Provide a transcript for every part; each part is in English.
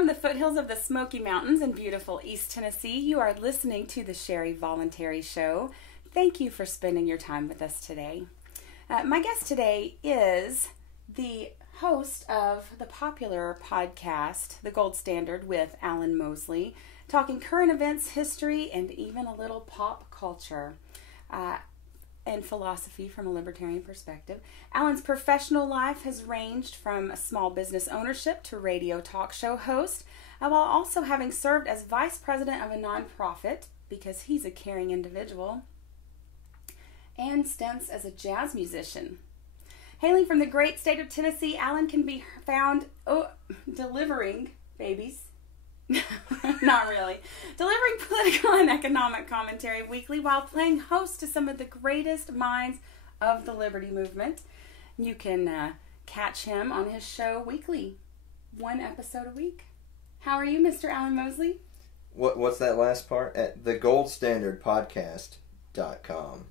From the foothills of the Smoky Mountains in beautiful East Tennessee, you are listening to the Sherry Voluntary Show. Thank you for spending your time with us today. My guest today is the host of the popular podcast, The Gold Standard with Alan Mosley, talking current events, history, and even a little pop culture and philosophy from a libertarian perspective. Alan's professional life has ranged from small business ownership to radio talk show host, while also having served as vice president of a nonprofit, because he's a caring individual, and stints as a jazz musician. Hailing from the great state of Tennessee, Alan can be found delivering babies. Not really. Delivering political and economic commentary weekly while playing host to some of the greatest minds of the liberty movement. You can catch him on his show weekly, one episode a week. How are you, Mr. Alan Mosley? What's that last part? At thegoldstandardpodcast.com.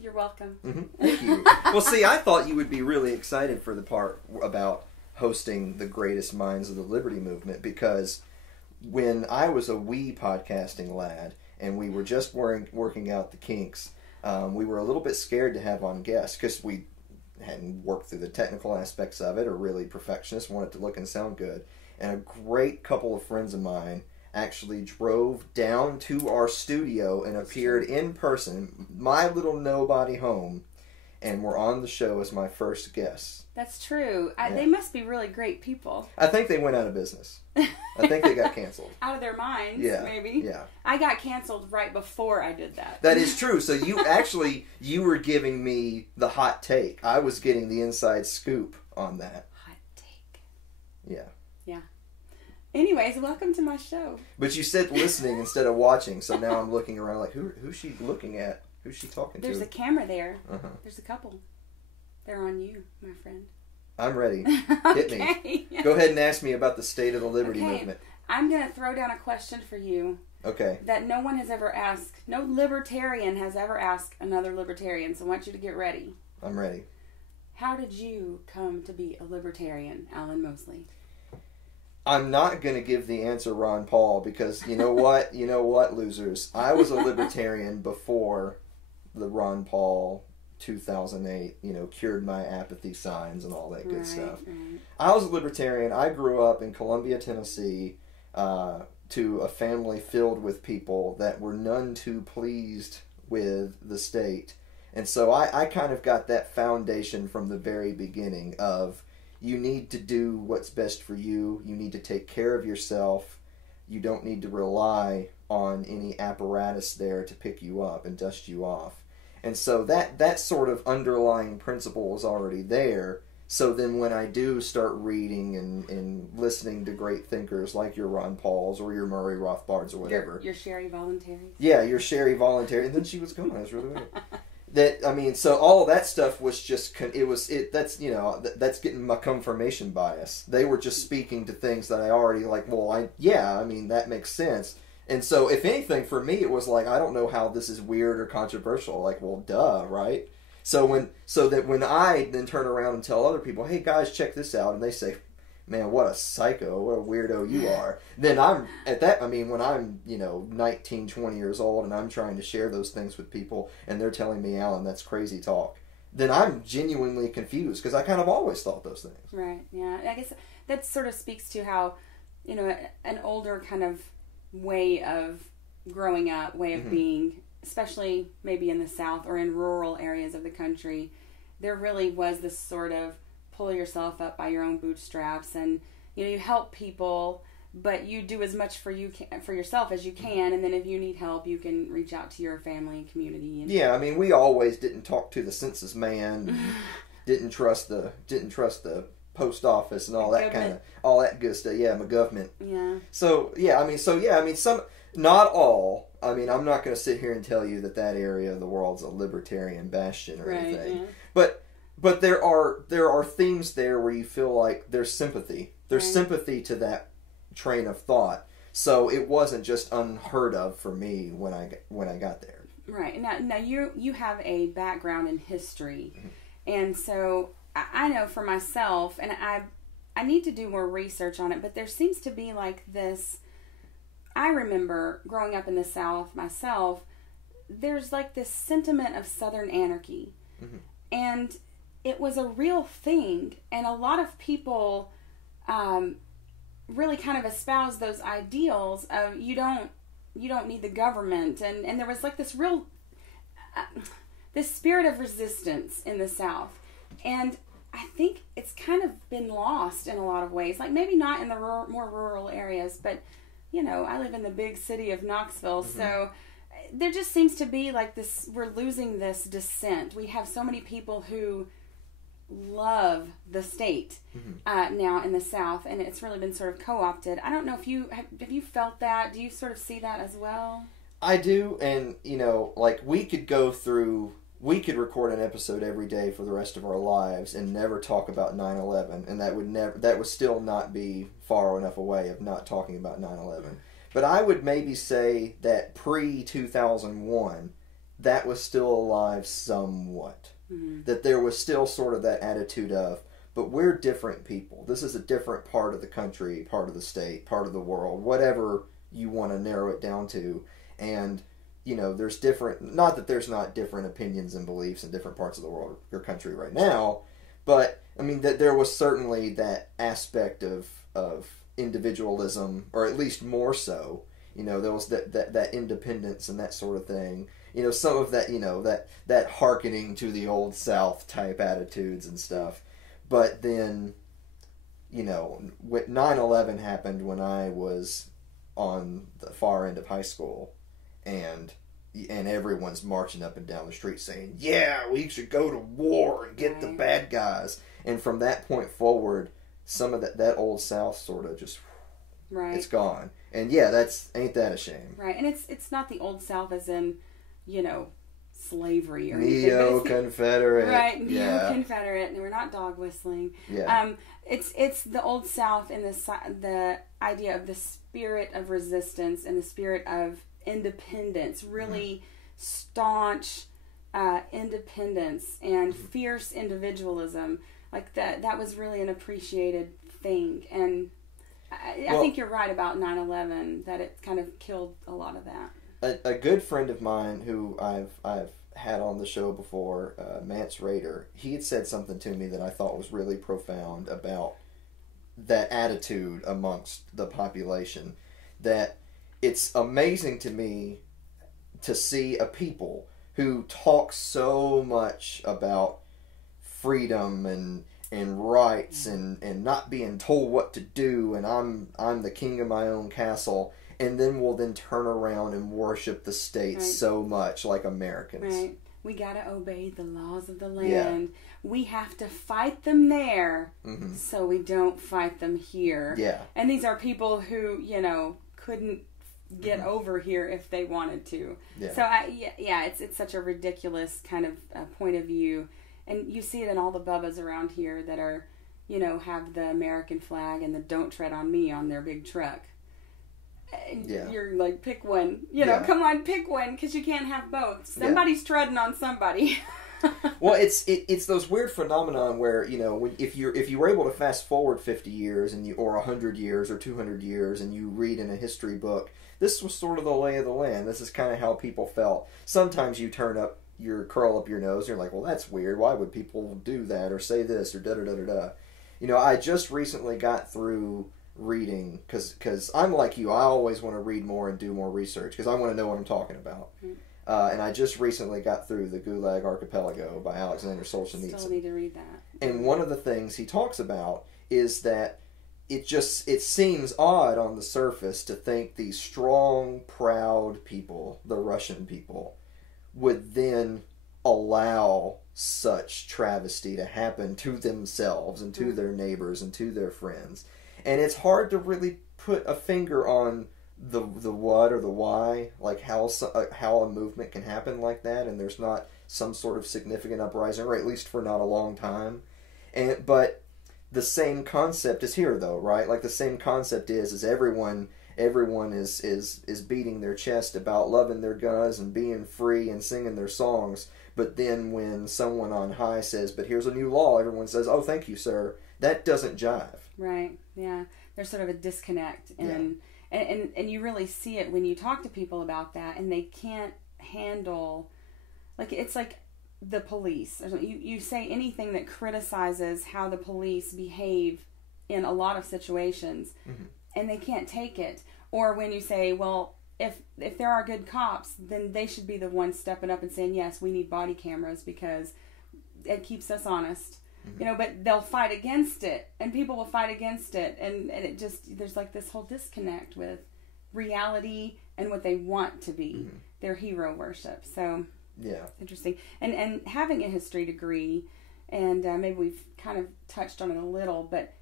You're welcome. Mm-hmm. Thank you. Well, see, I thought you would be really excited for the part about hosting the greatest minds of the liberty movement, because when I was a wee podcasting lad and we were just working out the kinks, we were a little bit scared to have on guests because we hadn't worked through the technical aspects of it, or really perfectionists, wanted it to look and sound good. And a great couple of friends of mine actually drove down to our studio and appeared in person, my little nobody home, and were on the show as my first guests. That's true. They must be really great people. I think they went out of business. I think they got canceled. Out of their minds, yeah, maybe. Yeah. I got canceled right before I did that. That is true. So you were giving me the hot take. I was getting the inside scoop on that. Hot take. Yeah. Yeah. Anyways, welcome to my show. But you said listening instead of watching, so now I'm looking around like, who's she looking at? Who's she talking There's to? a camera there. Uh-huh. There's a couple. They're on you, my friend. I'm ready. Hit me. Go ahead and ask me about the state of the liberty movement. I'm going to throw down a question for you. Okay. That no one has ever asked. No libertarian has ever asked another libertarian, so I want you to get ready. I'm ready. How did you come to be a libertarian, Alan Mosley? I'm not going to give the answer Ron Paul, because you know what? You know what, losers? I was a libertarian before the Ron Paul 2008, cured my apathy signs and all that good stuff. Right. I was a libertarian. I grew up in Columbia, Tennessee, to a family filled with people that were none too pleased with the state. And so I kind of got that foundation from the very beginning of, you need to do what's best for you. You need to take care of yourself. You don't need to rely on any apparatus there to pick you up and dust you off. And so that sort of underlying principle was already there. So then when I do start reading and listening to great thinkers like your Ron Pauls or your Murray Rothbards or whatever. Your Sherry Voluntary. Yeah, your Sherry Voluntary. And then she was gone. It was really weird. So all that stuff was just, that's getting my confirmation bias. They were just speaking to things that I already that makes sense. And so, if anything, for me, it was like, I don't know how this is weird or controversial. Like, well, duh, right? So when I then turn around and tell other people, hey, guys, check this out, and they say, man, what a psycho, what a weirdo you are, then I'm, when I'm, 19, 20 years old, and I'm trying to share those things with people, and they're telling me, Alan, that's crazy talk, then I'm genuinely confused, because I kind of always thought those things. Right, yeah. I guess that sort of speaks to how, an older kind of way of growing up, way of being, especially maybe in the South or in rural areas of the country, there really was this sort of pull yourself up by your own bootstraps, and you help people, but you do as much for yourself as you can, and then if you need help, you can reach out to your family and community. Yeah, we always didn't talk to the census man, didn't trust the post office and all that good stuff. Yeah, my government. Yeah. Some, not all. I'm not going to sit here and tell you that area of the world's a libertarian bastion or anything. Yeah. But there are themes there where you feel like there's sympathy. There's sympathy to that train of thought. So it wasn't just unheard of for me when I got there. Right. Now you have a background in history, and so I know for myself, and I need to do more research on it, but there seems to be like this. I remember growing up in the South myself, there's like this sentiment of Southern anarchy. Mm-hmm. And it was a real thing. And a lot of people really kind of espouse those ideals of you don't need the government. And there was like this real, this spirit of resistance in the South. And I think it's kind of been lost in a lot of ways. Like maybe not in the more rural areas, but you know, I live in the big city of Knoxville, mm-hmm. so there just seems to be like this, we're losing this dissent. We have so many people who love the state mm-hmm. Now in the South, and it's really been sort of co-opted. I don't know if you, have you felt that? Do you sort of see that as well? I do, and you know, like we could record an episode every day for the rest of our lives and never talk about 9/11, and that would still not be far enough away of not talking about 9/11. But I would maybe say that pre-2001, that was still alive somewhat. Mm-hmm. That there was still sort of that attitude of, but we're different people. This is a different part of the country, part of the state, part of the world, whatever you want to narrow it down to. And you know, there's different, not that there's not different opinions and beliefs in different parts of the world or country right now, but, I mean, that there was certainly that aspect of individualism, or at least more so, you know, there was that independence and that sort of thing. You know, some of that, you know, that hearkening to the old South type attitudes and stuff. But then, you know, 9/11 happened when I was on the far end of high school. And everyone's marching up and down the street saying, yeah, we should go to war and get the bad guys. And from that point forward, some of that old South sort of just, it's gone. And yeah, ain't that a shame? Right, and it's not the old South as in, you know, slavery or anything. Neo-Confederate. Right, Neo-Confederate, and we're not dog whistling. Yeah. It's the old South and the idea of the spirit of resistance and the spirit of independence, really staunch independence and fierce individualism. Like that was really an appreciated thing. And I think you're right about 9/11, that it kind of killed a lot of that. A good friend of mine who I've had on the show before, Mance Rader, he had said something to me that I thought was really profound about that attitude amongst the population, that it's amazing to me to see a people who talk so much about freedom and rights and not being told what to do, and I'm the king of my own castle, and then will then turn around and worship the state so much like Americans. Right. We gotta obey the laws of the land. Yeah. We have to fight them there, so we don't fight them here. Yeah. And these are people who, you know, couldn't get over here if they wanted to. Yeah. So it's such a ridiculous kind of point of view, and you see it in all the bubbas around here that are, you know, have the American flag and the "Don't Tread on Me" on their big truck. And you're like, pick one, you know, come on, pick one, because you can't have both. Somebody's treading on somebody. Well, it's those weird phenomenon where, you know, if you were able to fast forward 50 years or 100 years or 200 years, and you read in a history book, this was sort of the lay of the land. This is kind of how people felt. Sometimes you curl up your nose, and you're like, well, that's weird. Why would people do that or say this or da-da-da-da-da? You know, I just recently got through reading, because I'm like you, I always want to read more and do more research, because I want to know what I'm talking about. And I just recently got through The Gulag Archipelago by Alexander Solzhenitsyn. Still need to read that. And one of the things he talks about is that it seems odd on the surface to think these strong, proud people, the Russian people, would then allow such travesty to happen to themselves and to their neighbors and to their friends. And it's hard to really put a finger on the what or the why, like how a movement can happen like that, and there's not some sort of significant uprising, or at least for not a long time. But the same concept is here, though, right? Like the same concept is everyone is beating their chest about loving their guns and being free and singing their songs. But then when someone on high says, "But here's a new law," everyone says, "Oh, thank you, sir." That doesn't jive. Right. Yeah. There's sort of a disconnect, and you really see it when you talk to people about that, and they can't handle, like, it's like the police. You say anything that criticizes how the police behave in a lot of situations, and they can't take it. Or when you say, well, if there are good cops, then they should be the ones stepping up and saying, yes, we need body cameras because it keeps us honest. But they'll fight against it, and people will fight against it, and it just, there's like this whole disconnect with reality and what they want to be, their hero worship. So yeah, interesting. And having a history degree, and maybe we've kind of touched on it a little, but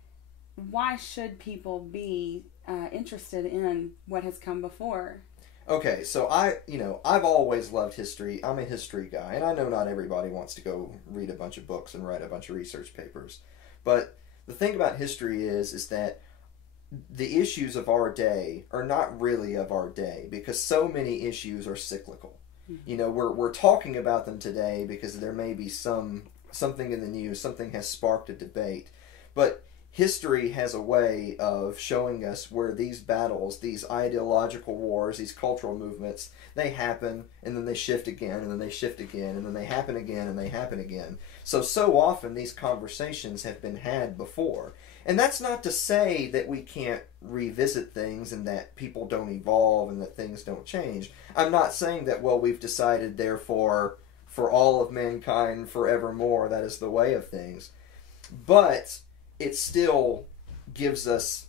why should people be interested in what has come before? Okay, so I've always loved history. I'm a history guy, and I know not everybody wants to go read a bunch of books and write a bunch of research papers. But the thing about history is that the issues of our day are not really of our day, because so many issues are cyclical. We're talking about them today because there may be something in the news, something has sparked a debate. But history has a way of showing us where these battles, these ideological wars, these cultural movements, they happen, and then they shift again, and then they shift again, and then they happen again, and they happen again. So often these conversations have been had before. And that's not to say that we can't revisit things and that people don't evolve and that things don't change. I'm not saying that, well, we've decided, therefore, for all of mankind forevermore, that is the way of things. But it still gives us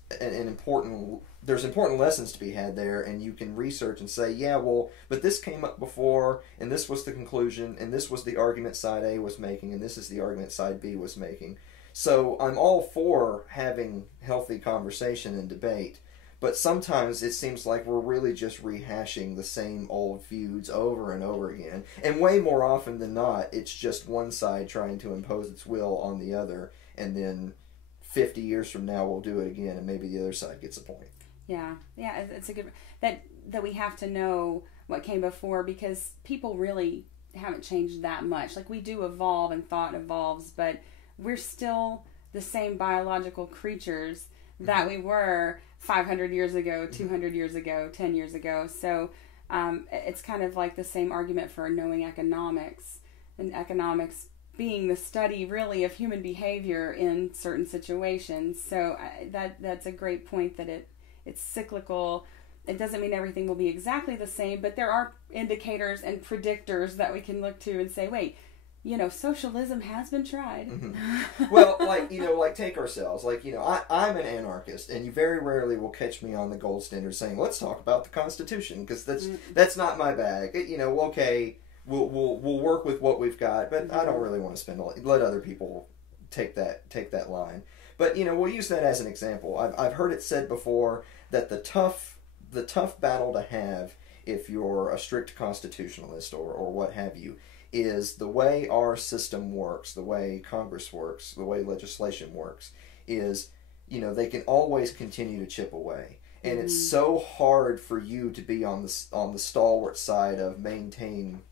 there's important lessons to be had there, and you can research and say, yeah, well, but this came up before, and this was the conclusion, and this was the argument side A was making, and this is the argument side B was making. So I'm all for having healthy conversation and debate, but sometimes it seems like we're really just rehashing the same old feuds over and over again, and way more often than not, it's just one side trying to impose its will on the other, and then 50 years from now we'll do it again, and maybe the other side gets a point. Yeah, it's a good that we have to know what came before, because people really haven't changed that much. Like, we do evolve and thought evolves, but we're still the same biological creatures that we were 500 years ago, 200 years ago, 10 years ago. So it's kind of like the same argument for knowing economics, and economics being the study really of human behavior in certain situations. So that's a great point, that it's cyclical. It doesn't mean everything will be exactly the same, but there are indicators and predictors that we can look to and say, wait, socialism has been tried. Well, like take ourselves. I'm an anarchist, and you very rarely will catch me on the gold standard saying, let's talk about the Constitution, because that's not my bag. Okay, we'll work with what we've got, but I don't really want to let other people take that line. But we'll use that as an example. I've heard it said before that the tough battle to have, if you're a strict constitutionalist or what have you, is the way our system works, the way Congress works, the way legislation works, is, they can always continue to chip away. And it's so hard for you to be on the stalwart side of maintain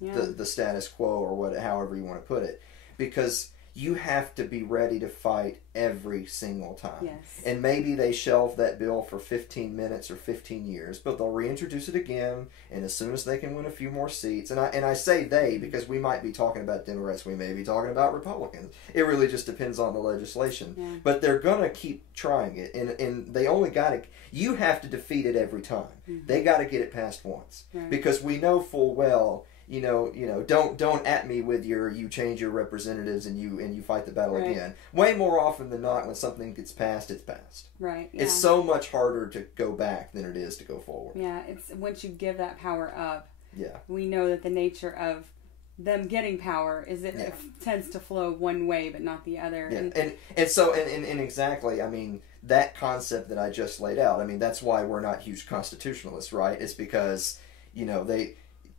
the status quo, or however you want to put it, because you have to be ready to fight every single time. Yes. And maybe they shelve that bill for 15 minutes or 15 years, but they'll reintroduce it again, and as soon as they can win a few more seats, and I say they because we might be talking about Democrats, we may be talking about Republicans. It really just depends on the legislation. Yeah. But they're going to keep trying it, and they only got to, you have to defeat it every time. Mm-hmm. They got to get it passed once. Right. Because we know full well, don't at me with you change your representatives and you fight the battle again. Way more often than not, when something gets passed, it's passed. Right. Yeah. It's so much harder to go back than it is to go forward. Yeah, it's once you give that power up. Yeah. We know that the nature of them getting power is it tends to flow one way but not the other. Yeah. And so exactly, that concept that I just laid out, that's why we're not huge constitutionalists, right? It's because,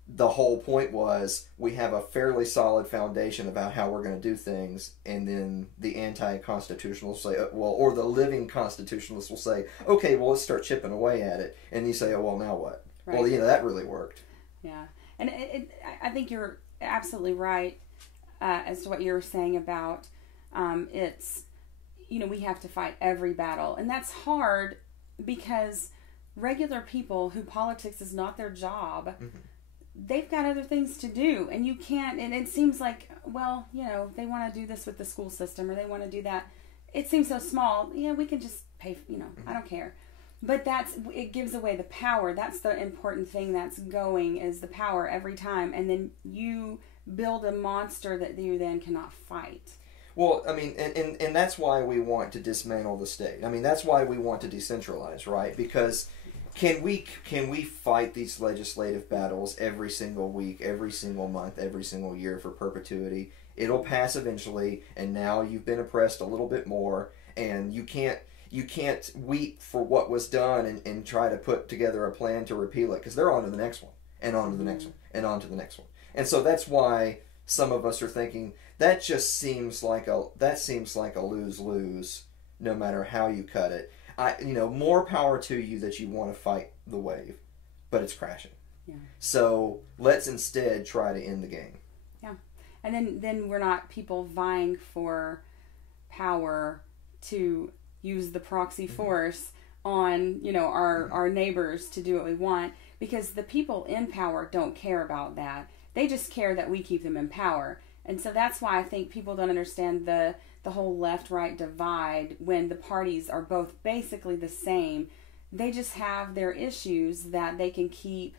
the whole point was we have a fairly solid foundation about how we're going to do things, and then the anti-constitutionalists say, or the living constitutionalists will say, okay, well, let's start chipping away at it. And you say, oh, well, now what? Right. Well, that really worked. Yeah. And I think you're absolutely right as to what you were saying about it's, we have to fight every battle. And that's hard because regular people who politics is not their job, they've got other things to do. And you can't, and it seems like, well, they want to do this with the school system or they want to do that. It seems so small. Yeah, we can just pay, I don't care. But it gives away the power. That's the important thing that's going, is the power every time. And then you build a monster that you then cannot fight. Well, I mean, and that's why we want to dismantle the state. I mean, that's why we want to decentralize, right? Because can we fight these legislative battles every single week, every single month, every single year for perpetuity? It'll pass eventually, and now you've been oppressed a little bit more, and you can't weep for what was done and try to put together a plan to repeal it, because they're on to the next one, and on to the next one, and on to the next one. And so that's why some of us are thinking that just seems like a lose-lose, no matter how you cut it. More power to you that you want to fight the wave, but it's crashing. Yeah. So let's instead try to end the game. Yeah, and then we're not people vying for power to use the proxy force on our neighbors to do what we want, because the people in power don't care about that. They just care that we keep them in power. And so that's why I think people don't understand the whole left-right divide when the parties are both basically the same. They just have their issues that they can keep,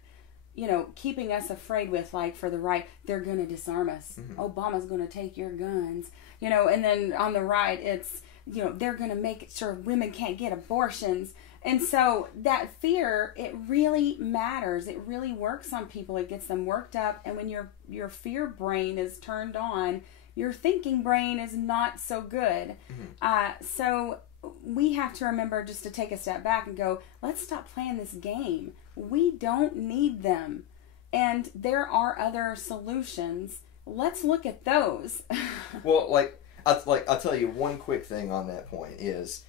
keeping us afraid with. Like for the right, they're going to disarm us. Obama's going to take your guns. And then on the right, it's, they're going to make sure women can't get abortions. And so that fear, it really matters. It really works on people. It gets them worked up. And when your fear brain is turned on, your thinking brain is not so good. So we have to remember just to take a step back and go, let's stop playing this game. We don't need them. And there are other solutions. Let's look at those. Well, I'll tell you one quick thing on that point is,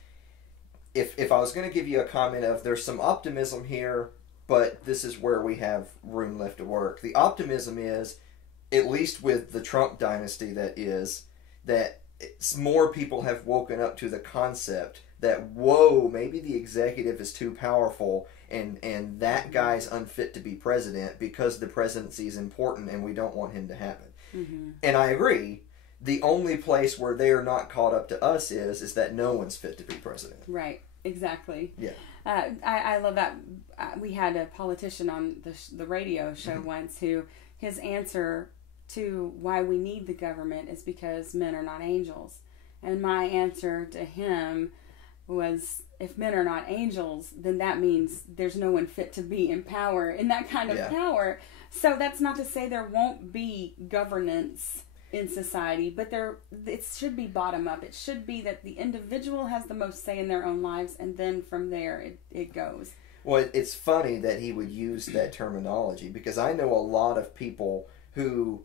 if I was going to give you a comment of there's some optimism here, but this is where we have room left to work. The optimism is, at least with the Trump dynasty, that more people have woken up to the concept that, whoa, maybe the executive is too powerful and that guy's unfit to be president because the presidency is important and we don't want him to have it. And I agree. The only place where they are not caught up to us is that no one's fit to be president. Right. Exactly. Yeah. I love that. We had a politician on the radio show once who his answer to why we need the government is because men are not angels. And my answer to him was, if men are not angels, then that means there's no one fit to be in power, in that kind of power. So that's not to say there won't be governance in society, but it should be bottom up. It should be that the individual has the most say in their own lives, and then from there it goes. Well, it's funny that he would use that terminology, because I know a lot of people who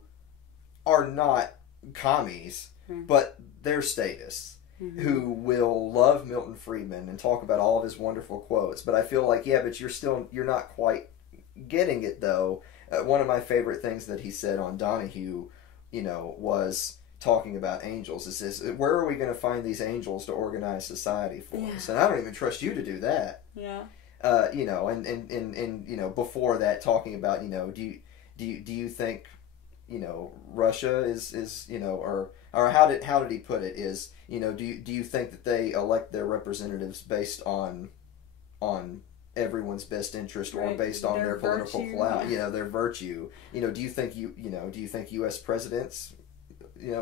are not commies, but they're statists, who will love Milton Friedman and talk about all of his wonderful quotes. But I feel like, but you're not quite getting it though. One of my favorite things that he said on Donahue, was talking about angels. It says, where are we going to find these angels to organize society for us? And I don't even trust you to do that. Yeah. And before that, talking about, do you think, Russia is or how did he put it, is, do you think that they elect their representatives based on everyone's best interest, or based on their political clout, their virtue? Do you think U.S. presidents,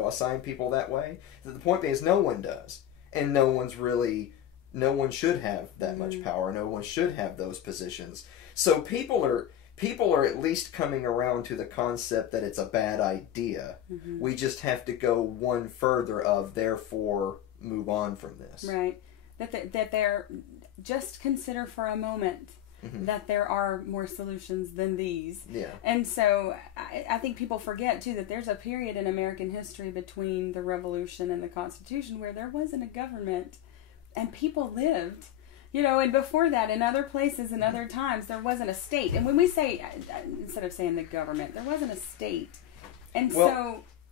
assign people that way? The point being is no one does, and no one should have that much power. No one should have those positions. So people are at least coming around to the concept that it's a bad idea. We just have to go one further of, therefore, move on from this. Right. That they're, just consider for a moment that there are more solutions than these. Yeah. And so I think people forget, too, that there's a period in American history between the Revolution and the Constitution where there wasn't a government and people lived. And before that, in other places and other times, there wasn't a state. And when we say, instead of saying the government, there wasn't a state. And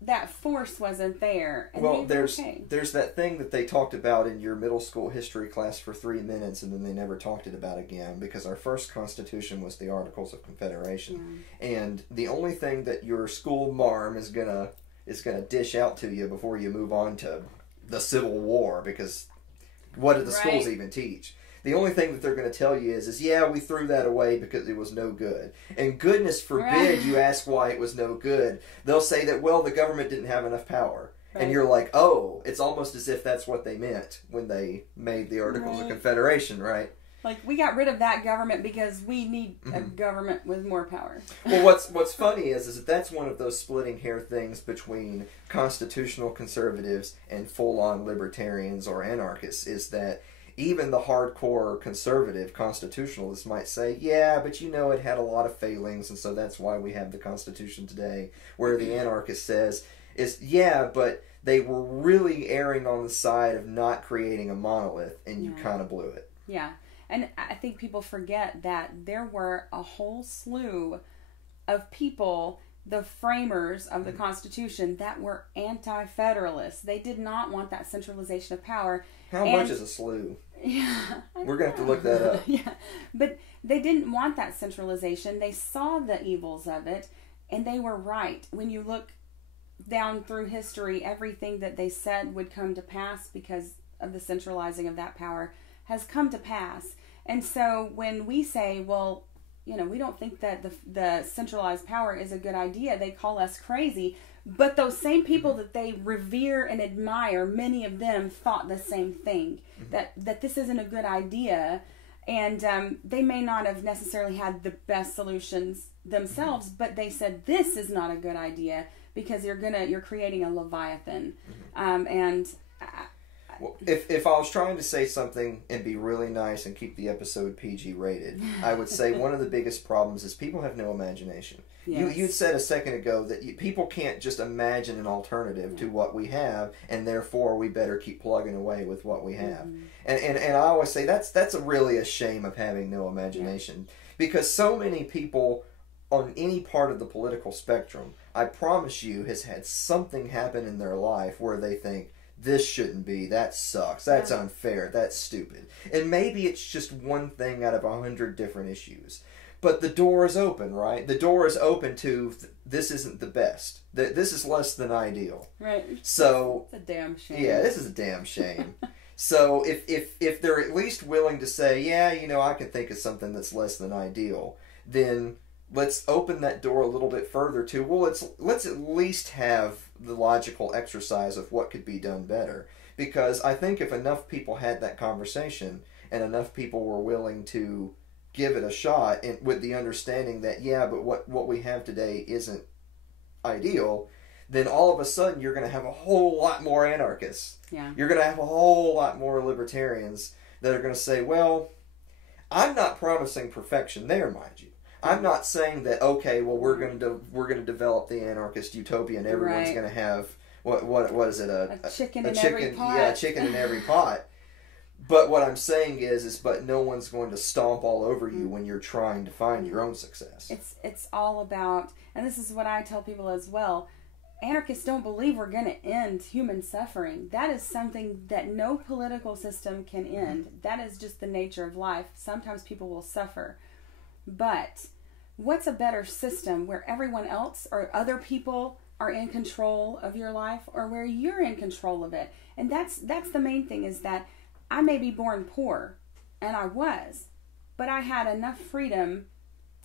that force wasn't there. And well, there's that thing that they talked about in your middle school history class for 3 minutes, and then they never talked it about again, because our first Constitution was the Articles of Confederation, and the only thing that your school marm is gonna dish out to you before you move on to the Civil War, because what did the schools even teach? The only thing that they're going to tell you is yeah, we threw that away because it was no good. And goodness forbid you ask why it was no good. They'll say that, well, the government didn't have enough power. Right. And you're like, oh, it's almost as if that's what they meant when they made the Articles of Confederation, right? Like, we got rid of that government because we need a government with more power. Well, what's funny is that that's one of those splitting hair things between constitutional conservatives and full-on libertarians or anarchists, is that even the hardcore conservative constitutionalists might say, yeah, but it had a lot of failings, and so that's why we have the Constitution today. Where the anarchist says, yeah, but they were really erring on the side of not creating a monolith, and you kind of blew it. Yeah, and I think people forget that there were a whole slew of people, the framers of the Constitution, that were anti-federalists. They did not want that centralization of power. How much is a slew? Yeah, we're going to have to look that up. Yeah, but they didn't want that centralization. They saw the evils of it, and they were right. When you look down through history, everything that they said would come to pass because of the centralizing of that power has come to pass. And so when we say, well, we don't think that the centralized power is a good idea, they call us crazy. But those same people that they revere and admire, many of them thought the same thing, that this isn't a good idea. And they may not have necessarily had the best solutions themselves, but they said, this is not a good idea because you're creating a Leviathan. Well, if I was trying to say something and be really nice and keep the episode PG rated, I would say one of the biggest problems is people have no imagination. Yes. You said a second ago that people can't just imagine an alternative to what we have, and therefore we better keep plugging away with what we have. And I always say that's really a shame of having no imagination, because so many people on any part of the political spectrum, I promise you, has had something happen in their life where they think, this shouldn't be, that sucks, that's unfair, that's stupid. And maybe it's just one thing out of 100 different issues. But the door is open, right? The door is open to, this isn't the best. This is less than ideal. Right. So, it's a damn shame. Yeah, this is a damn shame. So if they're at least willing to say, yeah, I can think of something that's less than ideal, then let's open that door a little bit further to, well, let's at least have the logical exercise of what could be done better. Because I think if enough people had that conversation and enough people were willing to give it a shot, and with the understanding that, yeah, but what we have today isn't ideal, then all of a sudden you're going to have a whole lot more anarchists. Yeah. You're going to have a whole lot more libertarians that are going to say, well, I'm not promising perfection there, mind you. I'm not saying that, okay, well, we're going to develop the anarchist utopia and everyone's going to have what is it, a chicken in every pot. Yeah, a chicken in every pot. But what I'm saying is but no one's going to stomp all over you when you're trying to find your own success. It's all about, and this is what I tell people as well, anarchists don't believe we're going to end human suffering. That is something that no political system can end. That is just the nature of life. Sometimes people will suffer. But what's a better system where everyone else or other people are in control of your life, or where you're in control of it? And that's the main thing, is that I may be born poor, and I was, but I had enough freedom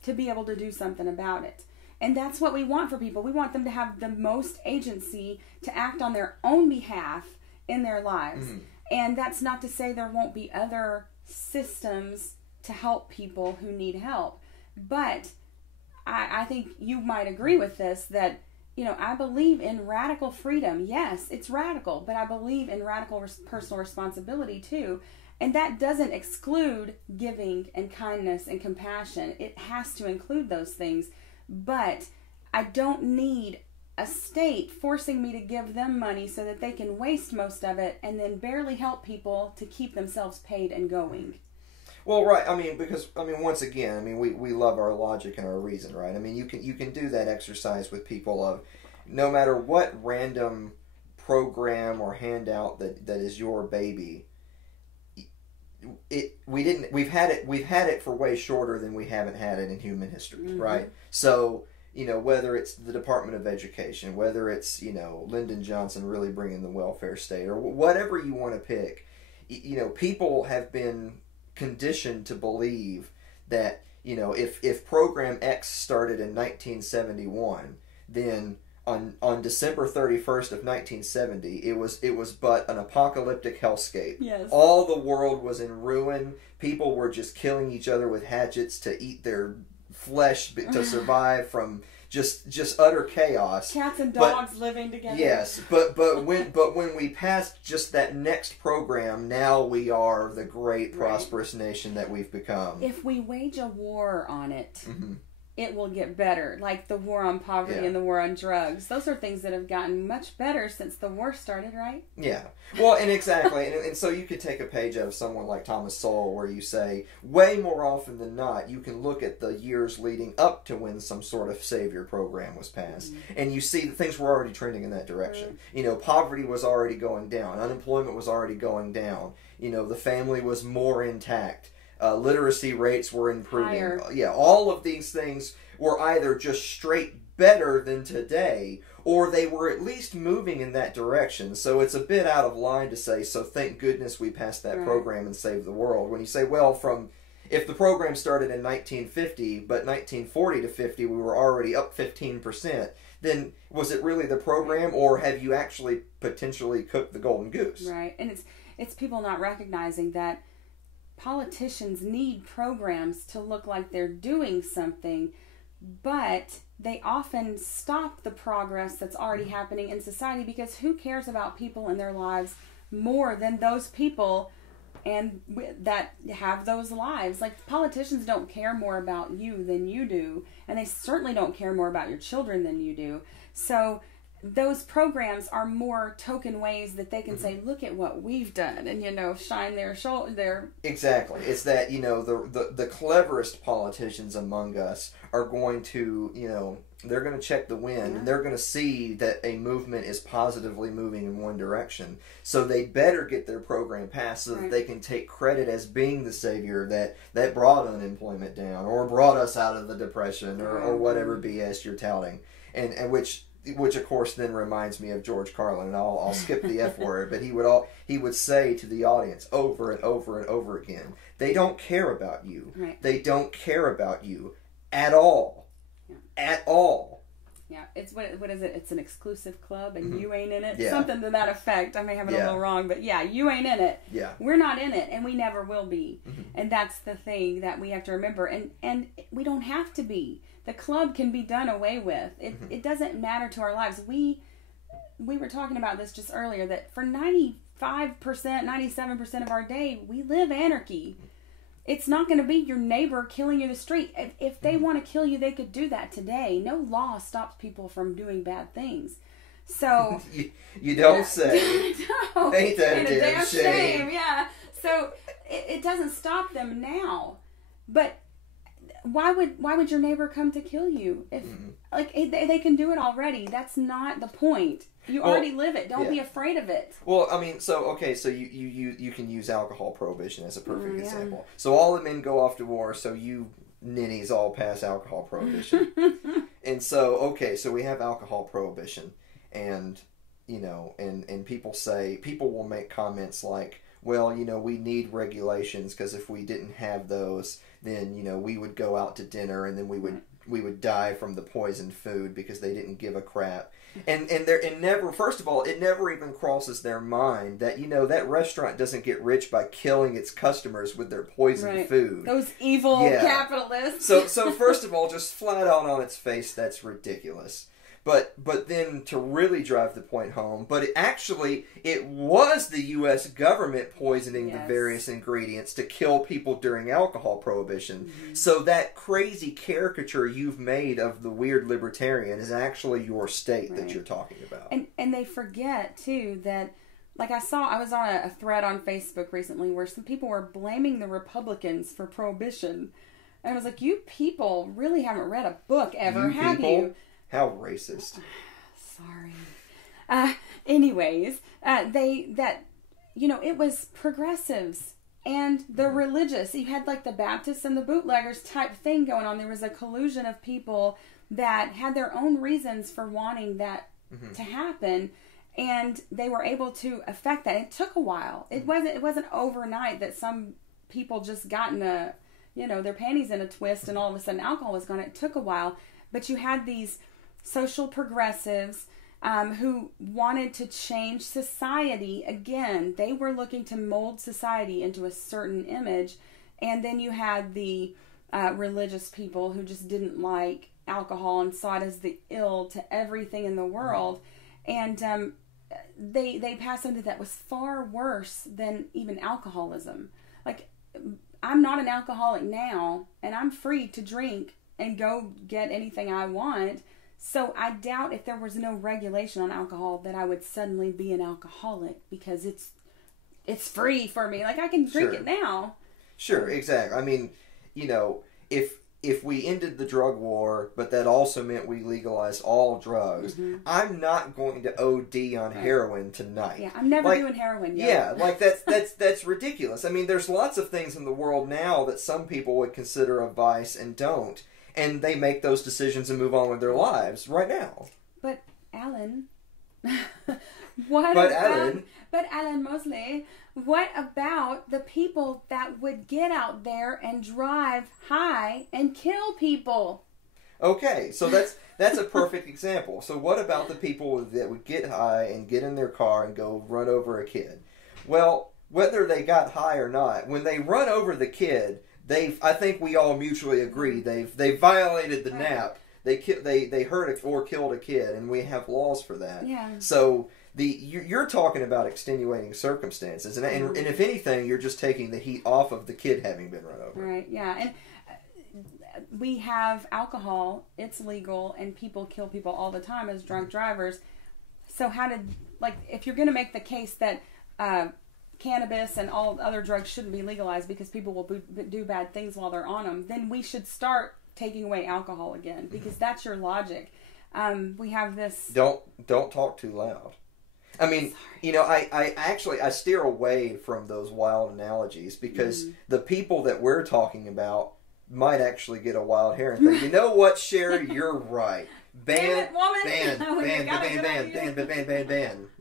to be able to do something about it. And that's what we want for people. We want them to have the most agency to act on their own behalf in their lives. And that's not to say there won't be other systems to help people who need help. But I think you might agree with this, that, I believe in radical freedom. Yes, it's radical, but I believe in radical personal responsibility too. And that doesn't exclude giving and kindness and compassion. It has to include those things. But I don't need a state forcing me to give them money so that they can waste most of it and then barely help people to keep themselves paid and going. Well, right. Because once again, we love our logic and our reason, right? You can do that exercise with people of, no matter what random program or handout that is your baby, we've had it for way shorter than we haven't had it in human history, right? So, whether it's the Department of Education, whether it's, Lyndon Johnson really bringing the welfare state, or whatever you want to pick, people have been conditioned to believe that, if program X started in 1971, then on December 31st of 1970, it was but an apocalyptic hellscape. Yes. All the world was in ruin. People were just killing each other with hatchets to eat their flesh to survive from just utter chaos. Cats and dogs living together. Yes, but when we passed just that next program, now we are the great prosperous nation that we've become. If we wage a war on it, it will get better. Like the war on poverty and the war on drugs. Those are things that have gotten much better since the war started, right? Yeah. Well, and exactly. and so you could take a page out of someone like Thomas Sowell where you say, way more often than not, you can look at the years leading up to when some sort of savior program was passed. And you see that things were already trending in that direction. Poverty was already going down. Unemployment was already going down. The family was more intact. Literacy rates were improving. Higher. Yeah, all of these things were either just straight better than today, or they were at least moving in that direction. So it's a bit out of line to say, so thank goodness we passed that program and saved the world. When you say, well, if the program started in 1950, but 1940 to 50 we were already up 15%, then was it really the program, or have you actually potentially cooked the golden goose? Right, and it's people not recognizing that politicians need programs to look like they're doing something, but they often stop the progress that's already happening in society, because who cares about people in their lives more than those people and that have those lives? Like, politicians don't care more about you than you do, and they certainly don't care more about your children than you do. So those programs are more token ways that they can say, look at what we've done, and shine their shoulder. Exactly. It's that the cleverest politicians among us are going to they're going to check the wind, and they're going to see that a movement is positively moving in one direction. So they better get their program passed so that they can take credit as being the savior that brought unemployment down, or brought us out of the depression, or whatever BS you're touting, and which of course then reminds me of George Carlin, and I'll skip the F word, but he would say to the audience over and over and over again, they don't care about you. Right. They don't care about you at all. Yeah. At all. Yeah, it's what is it? It's an exclusive club, and you ain't in it. Yeah. Something to that effect. I may have it a little wrong, but yeah, you ain't in it. Yeah, we're not in it, and we never will be. And that's the thing that we have to remember. And we don't have to be. The club can be done away with. It doesn't matter to our lives. We were talking about this just earlier, that for 95%, 97% of our day, we live anarchy. It's not going to be your neighbor killing you in the street. If they want to kill you, they could do that today. No law stops people from doing bad things. So you don't say. No, ain't that a damn shame? Yeah. So it doesn't stop them now, but why would your neighbor come to kill you if they can do it already? That's not the point. You already live it. Don't be afraid of it. Well, I mean, so you can use alcohol prohibition as a perfect example. So all the men go off to war, so you ninnies all pass alcohol prohibition. And so we have alcohol prohibition, and and people will make comments like, well, we need regulations, because if we didn't have those, then we would go out to dinner, and then we would die from the poisoned food because they didn't give a crap. And never, first of all, it never even crosses their mind that that restaurant doesn't get rich by killing its customers with their poisoned food. Those evil capitalists. So first of all, just flat out on its face, that's ridiculous. But then to really drive the point home, it was the U.S. government poisoning the various ingredients to kill people during alcohol prohibition. So that crazy caricature you've made of the weird libertarian is actually your state that you're talking about. And they forget, too, that, like I was on a thread on Facebook recently where some people were blaming the Republicans for prohibition. And I was like, you people really haven't read a book ever, have you? How racist. sorry. Anyways, it was progressives and the religious. You had like the Baptists and the bootleggers type thing going on. There was a collusion of people that had their own reasons for wanting that to happen, and they were able to affect that. It took a while. It wasn't overnight that some people just got in their panties in a twist and all of a sudden alcohol was gone. It took a while, but you had these social progressives who wanted to change society. Again, they were looking to mold society into a certain image. And then you had the religious people who just didn't like alcohol and saw it as the ill to everything in the world. And they passed something that was far worse than even alcoholism. Like, I'm not an alcoholic now, and I'm free to drink and go get anything I want. So I doubt if there was no regulation on alcohol that I would suddenly be an alcoholic, because it's free for me. Like, I can drink it now. Sure, exactly. I mean, if we ended the drug war, but that also meant we legalized all drugs, I'm not going to OD on heroin tonight. Yeah, I'm never doing heroin yet. Yeah, like that's ridiculous. I mean, there's lots of things in the world now that some people would consider a vice and don't. And they make those decisions and move on with their lives right now. But Alan, Alan Mosley, what about the people that would get out there and drive high and kill people? Okay, so that's a perfect example. So what about the people that would get high and get in their car and go run over a kid? Well, whether they got high or not, when they run over the kid, I think we all mutually agree they've violated the NAP. They hurt or killed a kid, and we have laws for that. Yeah. So you're talking about extenuating circumstances, and if anything, you're just taking the heat off of the kid having been run over. Right. Yeah. And we have alcohol; it's legal, and people kill people all the time as drunk drivers. So if you're going to make the case that cannabis and all other drugs shouldn't be legalized because people will do bad things while they're on them, then we should start taking away alcohol again, because that's your logic. We have this... Don't talk too loud. I mean, I steer away from those wild analogies, because the people that we're talking about might actually get a wild hair and think, you know what, Sherry, you're right. Ban.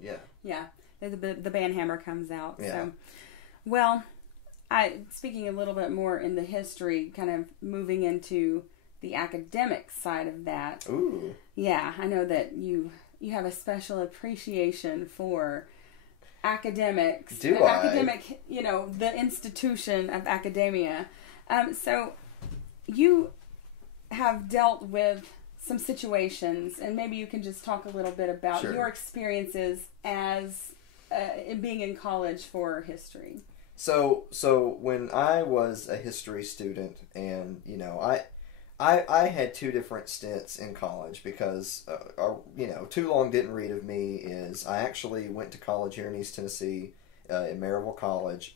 Yeah. Yeah. The band hammer comes out. Yeah. So, well, speaking a little bit more in the history, kind of moving into the academic side of that. Ooh. Yeah, I know that you have a special appreciation for academics. Do I? Academic, the institution of academia. So you have dealt with some situations, and maybe you can just talk a little bit about your experiences as being in college for history. So when I was a history student, and I had two different stints in college, because too long didn't read of me is I actually went to college here in East Tennessee in Maryville College,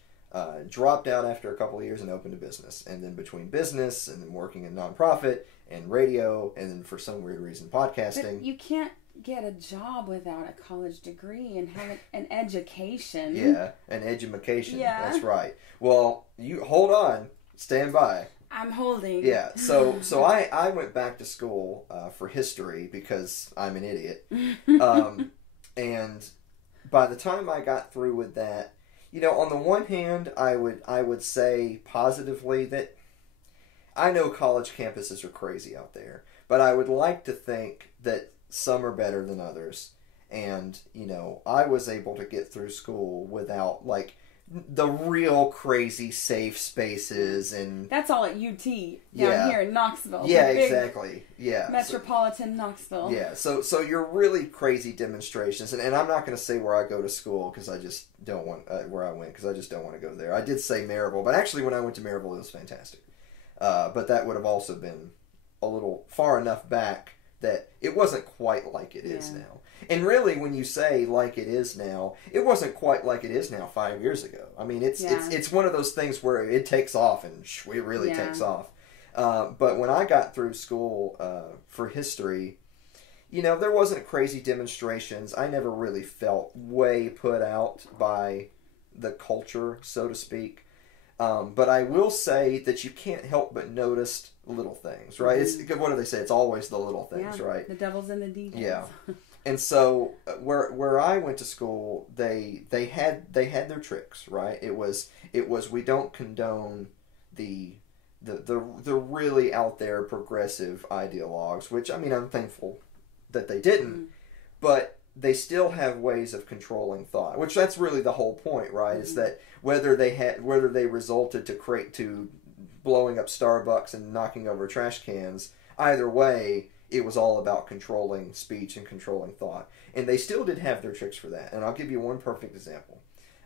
dropped out after a couple of years and opened a business, and then between business and then working in nonprofit and radio, and then for some weird reason podcasting. But you can't get a job without a college degree and have an education. Yeah, an edumacation. Yeah. That's right. Well, you hold on, stand by. I'm holding. Yeah, so I went back to school for history because I'm an idiot. And by the time I got through with that, on the one hand, I would say positively that I know college campuses are crazy out there, but I would like to think that some are better than others. And, I was able to get through school without, the real crazy safe spaces and... That's all at UT down here in Knoxville. Yeah, exactly. Yeah. Metropolitan Knoxville. Yeah, so you're really crazy demonstrations. And I'm not going to say where I go to school because I just don't want... where I went, because I just don't want to go there. I did say Maryville, but actually when I went to Maryville, it was fantastic. But that would have also been a little far enough back that it wasn't quite like it is now. And really, when you say like it is now, it wasn't quite like it is now 5 years ago. I mean, it's one of those things where it takes off, and it really takes off. But when I got through school for history, there wasn't crazy demonstrations. I never really felt way put out by the culture, so to speak. But I will say that you can't help but notice little things, right? It's what do they say? It's always the little things, right? The devil's in the details. Yeah. And so where I went to school, they had their tricks, right? It was we don't condone the really out there progressive ideologues, which I'm thankful that they didn't, but they still have ways of controlling thought, which that's really the whole point, right? Is that whether they resulted to blowing up Starbucks and knocking over trash cans, either way, it was all about controlling speech and controlling thought, and they still did have their tricks for that. And I'll give you one perfect example.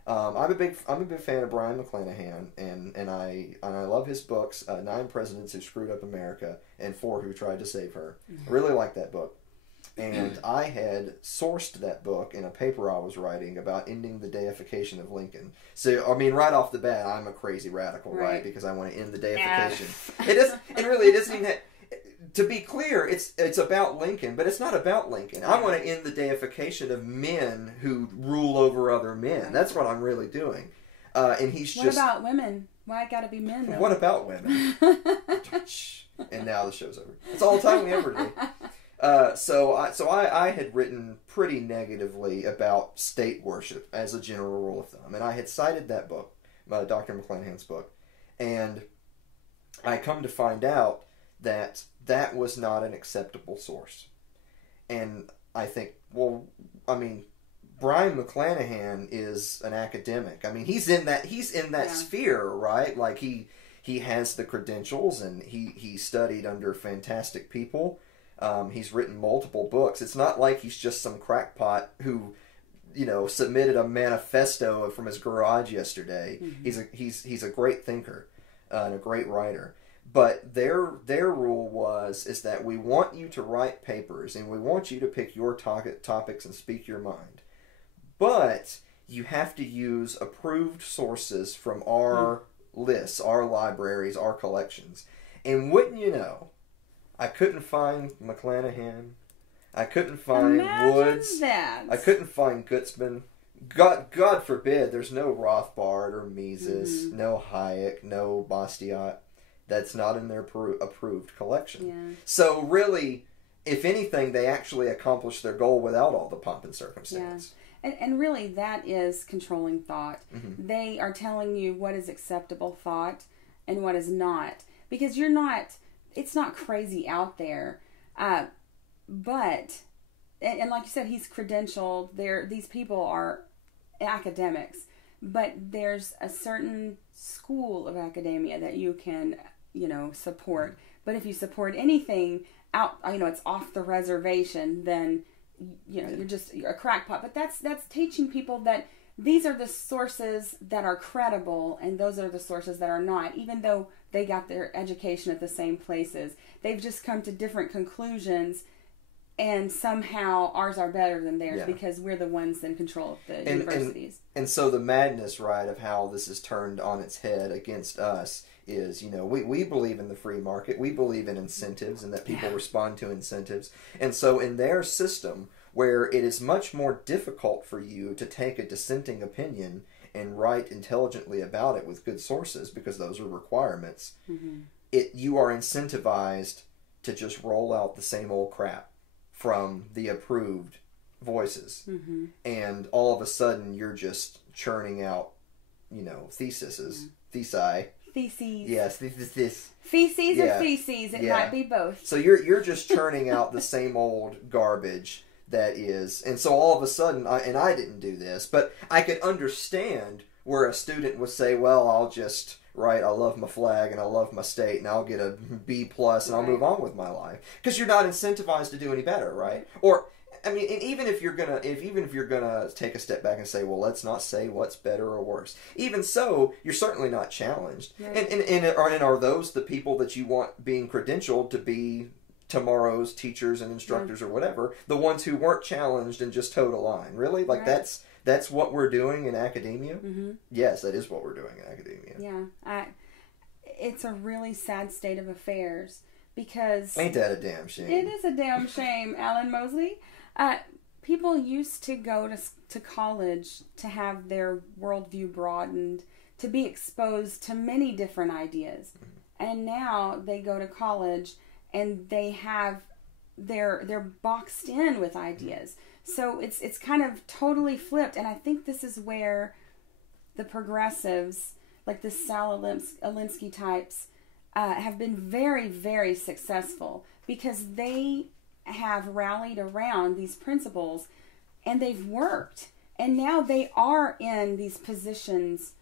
I'm a big fan of Brian McClanahan, and I love his books, 9 Presidents Who Screwed Up America and 4 Who Tried to Save Her. I really like that book. And I had sourced that book in a paper I was writing about ending the deification of Lincoln. So, right off the bat, I'm a crazy radical, right? Because I want to end the deification. It doesn't even have, to be clear, it's about Lincoln, but it's not about Lincoln. I want to end the deification of men who rule over other men. That's what I'm really doing. And he's What about women? Why gotta be men, though? What about women? And now the show's over. That's all the time we ever do. So I had written pretty negatively about state worship as a general rule of thumb, and I had cited that book, Dr. McClanahan's book, and I come to find out that was not an acceptable source. And I think, Brian McClanahan is an academic. He's in that sphere, right? Like he has the credentials, and he studied under fantastic people. He's written multiple books. It's not like he's just some crackpot who, submitted a manifesto from his garage yesterday. He's a great thinker and a great writer. But their rule is that we want you to write papers and we want you to pick your topics and speak your mind. But you have to use approved sources from our lists, our libraries, our collections. And wouldn't you know, I couldn't find McClanahan. I couldn't find Woods. I couldn't find Gutzman. God forbid, there's no Rothbard or Mises, no Hayek, no Bastiat. That's not in their approved collection. Yeah. So really, if anything, they actually accomplished their goal without all the pomp and circumstance. Yeah. And really, that is controlling thought. They are telling you what is acceptable thought and what is not. Because it's not crazy out there. But, and like you said, he's credentialed. These people are academics. But there's a certain school of academia that you can, support. But if you support anything out, it's off the reservation, then, you're a crackpot. But that's teaching people that these are the sources that are credible and those are the sources that are not, even though they got their education at the same places. They've just come to different conclusions, and somehow ours are better than theirs because we're the ones in control of the universities. And so the madness, right, of how this is turned on its head against us is, we believe in the free market. We believe in incentives and that people respond to incentives. And so in their system, where it is much more difficult for you to take a dissenting opinion and write intelligently about it with good sources, because those are requirements, you are incentivized to just roll out the same old crap from the approved voices. And all of a sudden, you're just churning out, theses. Yes, this. Feces or feces, it might be both. So you're just churning out the same old garbage that is, and so all of a sudden, I didn't do this, but I could understand where a student would say, well, I'll just write, I love my flag and I love my state, and I'll get a B+ and I'll move on with my life, because you're not incentivized to do any better, right? Or and even if you're gonna take a step back and say, well, let's not say what's better or worse. Even so, you're certainly not challenged. Right. And are those the people that you want being credentialed to be tomorrow's teachers and instructors or whatever? The ones who weren't challenged and just towed a line, really? Like that's what we're doing in academia? Yes, that is what we're doing in academia. Yeah, it's a really sad state of affairs because ain't that a damn shame? It is a damn shame, Alan Mosley. People used to go to college to have their worldview broadened, to be exposed to many different ideas. And now they go to college and they're boxed in with ideas. So it's kind of totally flipped. And I think this is where the progressives, like the Sal Alinsky types, have been very, very successful, because they have rallied around these principles and they've worked, and now they are in these positions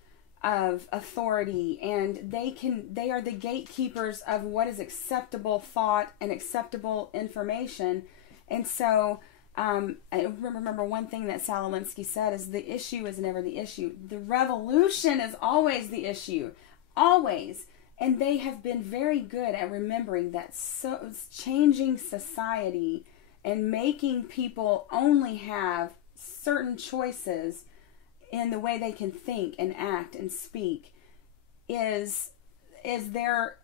of authority, and they are the gatekeepers of what is acceptable thought and acceptable information. And so I remember one thing that Sal Alinsky said is, the issue is never the issue, the revolution is always the issue, always. And they have been very good at remembering that changing society and making people only have certain choices in the way they can think and act and speak is their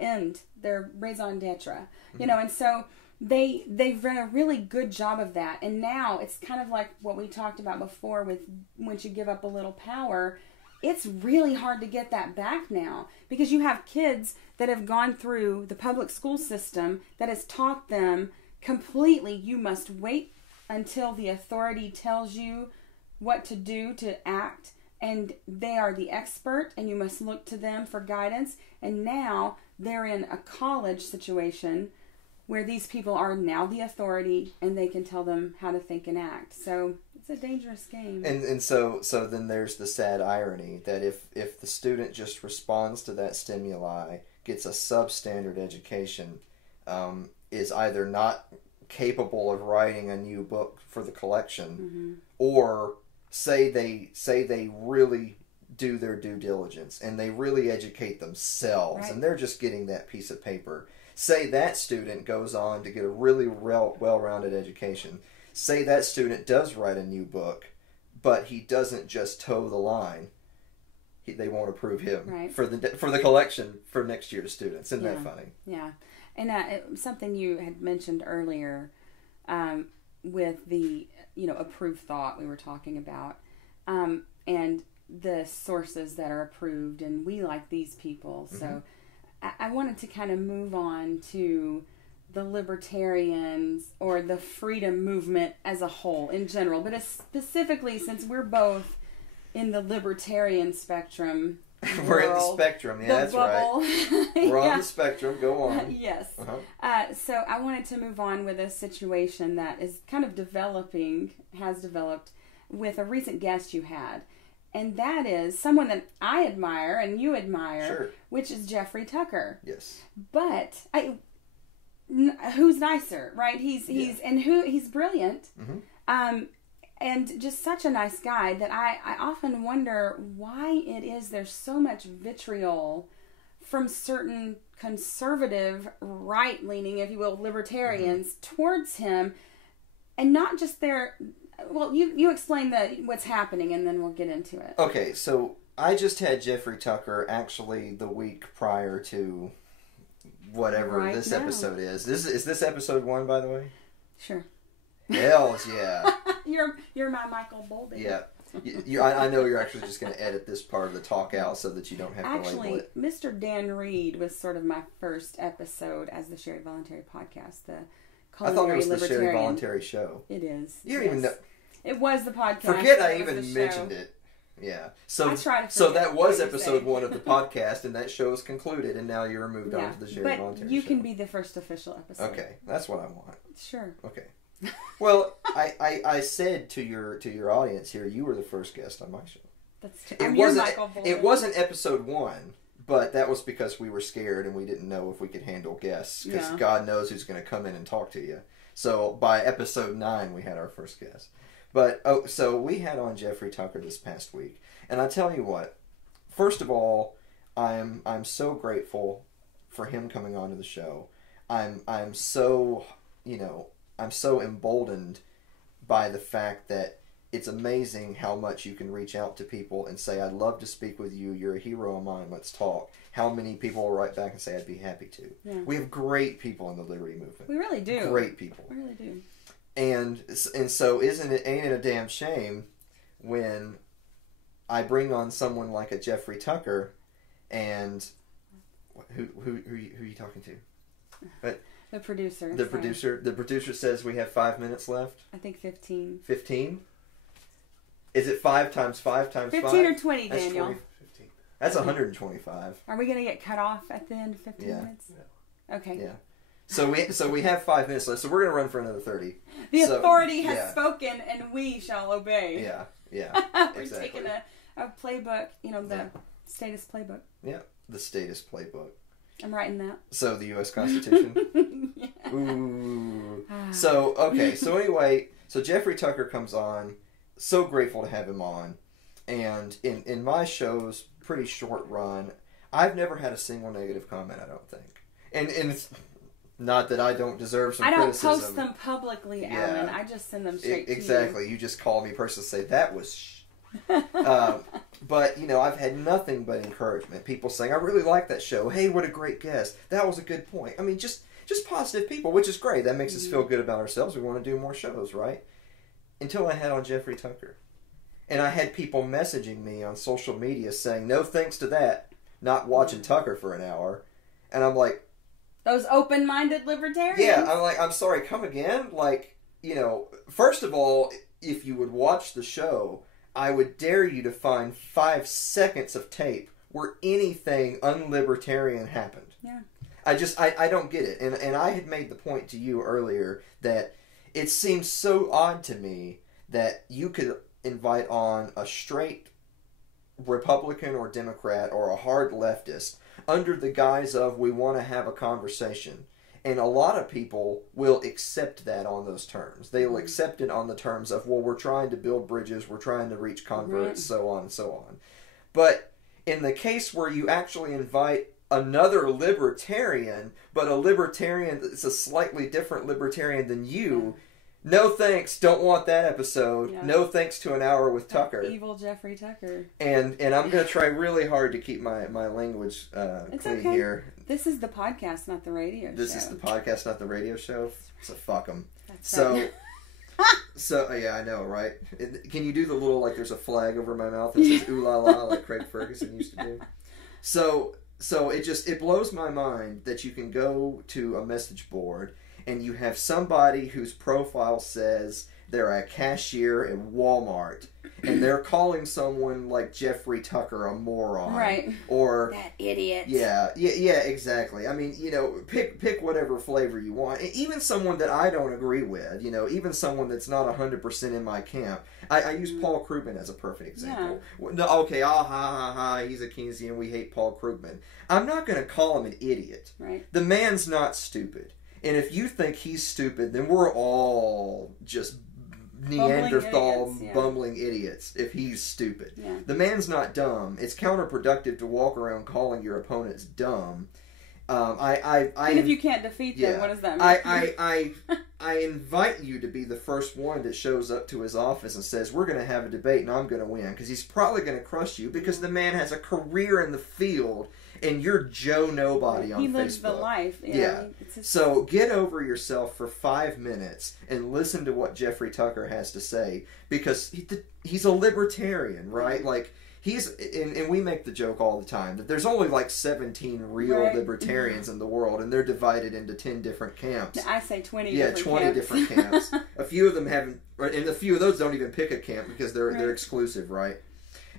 end, their raison d'etre, you know. And so they've done a really good job of that. And now it's kind of like what we talked about before with once you give up a little power, it's really hard to get that back now, because you have kids that have gone through the public school system that has taught them completely, you must wait until the authority tells you what to do to act, and they are the expert and you must look to them for guidance. And now they're in a college situation where these people are now the authority and they can tell them how to think and act. So it's a dangerous game. And so then there's the sad irony that if the student just responds to that stimuli, gets a substandard education, is either not capable of writing a new book for the collection, or say they really do their due diligence and they really educate themselves, right, and they're just getting that piece of paper. Say that student goes on to get a really well-rounded education. Say that student does write a new book, but he doesn't just toe the line. They won't approve him, right, for the collection for next year's students. Isn't that funny? Yeah. And something you had mentioned earlier with the approved thought we were talking about, and the sources that are approved, and we like these people. So I wanted to kind of move on to the libertarians or the freedom movement as a whole in general, but specifically since we're both in the libertarian spectrum. We're in the spectrum, yeah, that's bubble. Right. We're on the spectrum, go on. Yes. So I wanted to move on with a situation that is kind of has developed with a recent guest you had. And that is someone that I admire and you admire, sure, which is Jeffrey Tucker. Yes. But who's nicer, right? He's brilliant. And just such a nice guy that I often wonder why it is there's so much vitriol from certain conservative, right-leaning, if you will, libertarians towards him, and not just their... Well, you explain what's happening, and then we'll get into it. Okay, so I just had Jeffrey Tucker actually the week prior to whatever this episode is. Is this episode 1, by the way? Sure. Hells yeah. You're my Michael Bolden. Yeah. I know you're actually just going to edit this part of the talk out so that you don't have to label it. Mr. Dan Reed was sort of my first episode as the Sherry Voluntary podcast. I thought it was the Sherry Voluntary show. It is. You don't even know. It was the podcast. Forget I even mentioned it. Yeah. So that was episode 1 of the podcast, and that show is concluded, and now you're moved on to the Sherry Voluntary show. You can be the first official episode. Okay, that's what I want. Sure. Okay. Well, I said to your audience here, you were the first guest on my show. That's true. It wasn't episode 1, but that was because we were scared and we didn't know if we could handle guests, because God knows who's going to come in and talk to you. So by episode 9, we had our first guest. But so we had on Jeffrey Tucker this past week, and I tell you what. First of all, I'm so grateful for him coming onto the show. I'm so emboldened by the fact that it's amazing how much you can reach out to people and say, I'd love to speak with you. You're a hero of mine. Let's talk. How many people will write back and say, I'd be happy to. Yeah. We have great people in the liberty movement. We really do. Great people. We really do. And so ain't it a damn shame when I bring on someone like a Jeffrey Tucker, and who are you talking to? But the producer. The producer says we have 5 minutes left. I think 15. 15? Is it 5 times 5 times 5? 15 or 20, That's Daniel. 20, 15. That's 125. Are we going to get cut off at the end of 15 minutes? No. Okay. Yeah. So we have 5 minutes left, so we're going to run for another 30. The authority has spoken, and we shall obey. Yeah. We're exactly. taking a playbook, the status playbook. Yeah, the status playbook. I'm writing that. So the U.S. Constitution? Yeah. Ooh. So anyway, so Jeffrey Tucker comes on. So grateful to have him on. And in my show's pretty short run, I've never had a single negative comment, I don't think. And it's not that I don't deserve some criticism. I don't post them publicly, Alan. I just send them straight to you. Exactly. You just call me personally and say, that was but, I've had nothing but encouragement. People saying, I really like that show. Hey, what a great guest. That was a good point. I mean, just positive people, which is great. That makes us feel good about ourselves. We want to do more shows, right? Until I had on Jeffrey Tucker. And I had people messaging me on social media saying, no thanks to that, not watching Tucker for an hour. And I'm like... Those open-minded libertarians? Yeah, I'm like, I'm sorry, come again? Like, first of all, if you would watch the show, I would dare you to find 5 seconds of tape where anything unlibertarian happened. Yeah. I don't get it. And I had made the point to you earlier that it seems so odd to me that you could invite on a straight Republican or Democrat or a hard leftist under the guise of we want to have a conversation. And a lot of people will accept that on those terms. They will accept it on the terms of, well, we're trying to build bridges, we're trying to reach converts, so on and so on. But in the case where you actually invite another libertarian, but a libertarian that's a slightly different libertarian than you, no thanks, don't want that episode. Yeah. No thanks to an hour with Tucker. Evil Jeffrey Tucker. And I'm going to try really hard to keep my language clean here. This is the podcast, not the radio show. This is the podcast, not the radio show. So fuck them. Right. So yeah, I know, right? Can you do the little, like there's a flag over my mouth that says ooh la la like Craig Ferguson used to do? So it blows my mind that you can go to a message board and you have somebody whose profile says they're a cashier at Walmart, and they're calling someone like Jeffrey Tucker a moron. Right. Or that idiot. Yeah, exactly. I mean, pick whatever flavor you want. Even someone that I don't agree with, even someone that's not 100% in my camp. I use Paul Krugman as a perfect example. Yeah. No, okay, he's a Keynesian, we hate Paul Krugman. I'm not going to call him an idiot. Right. The man's not stupid. And if you think he's stupid, then we're all just Neanderthal bumbling idiots if he's stupid. Yeah. The man's not dumb. It's counterproductive to walk around calling your opponents dumb. And if you can't defeat them, what does that mean? I invite you to be the first one that shows up to his office and says, we're going to have a debate and I'm going to win. Because he's probably going to crush you because the man has a career in the field and you're Joe Nobody on Facebook. He lives the life. Yeah. So get over yourself for 5 minutes and listen to what Jeffrey Tucker has to say, because he's a libertarian, right? Like, and we make the joke all the time that there's only like 17 real libertarians in the world, and they're divided into 10 different camps. I say 20 different camps. A few of them haven't, and a few of those don't even pick a camp because they're exclusive, right?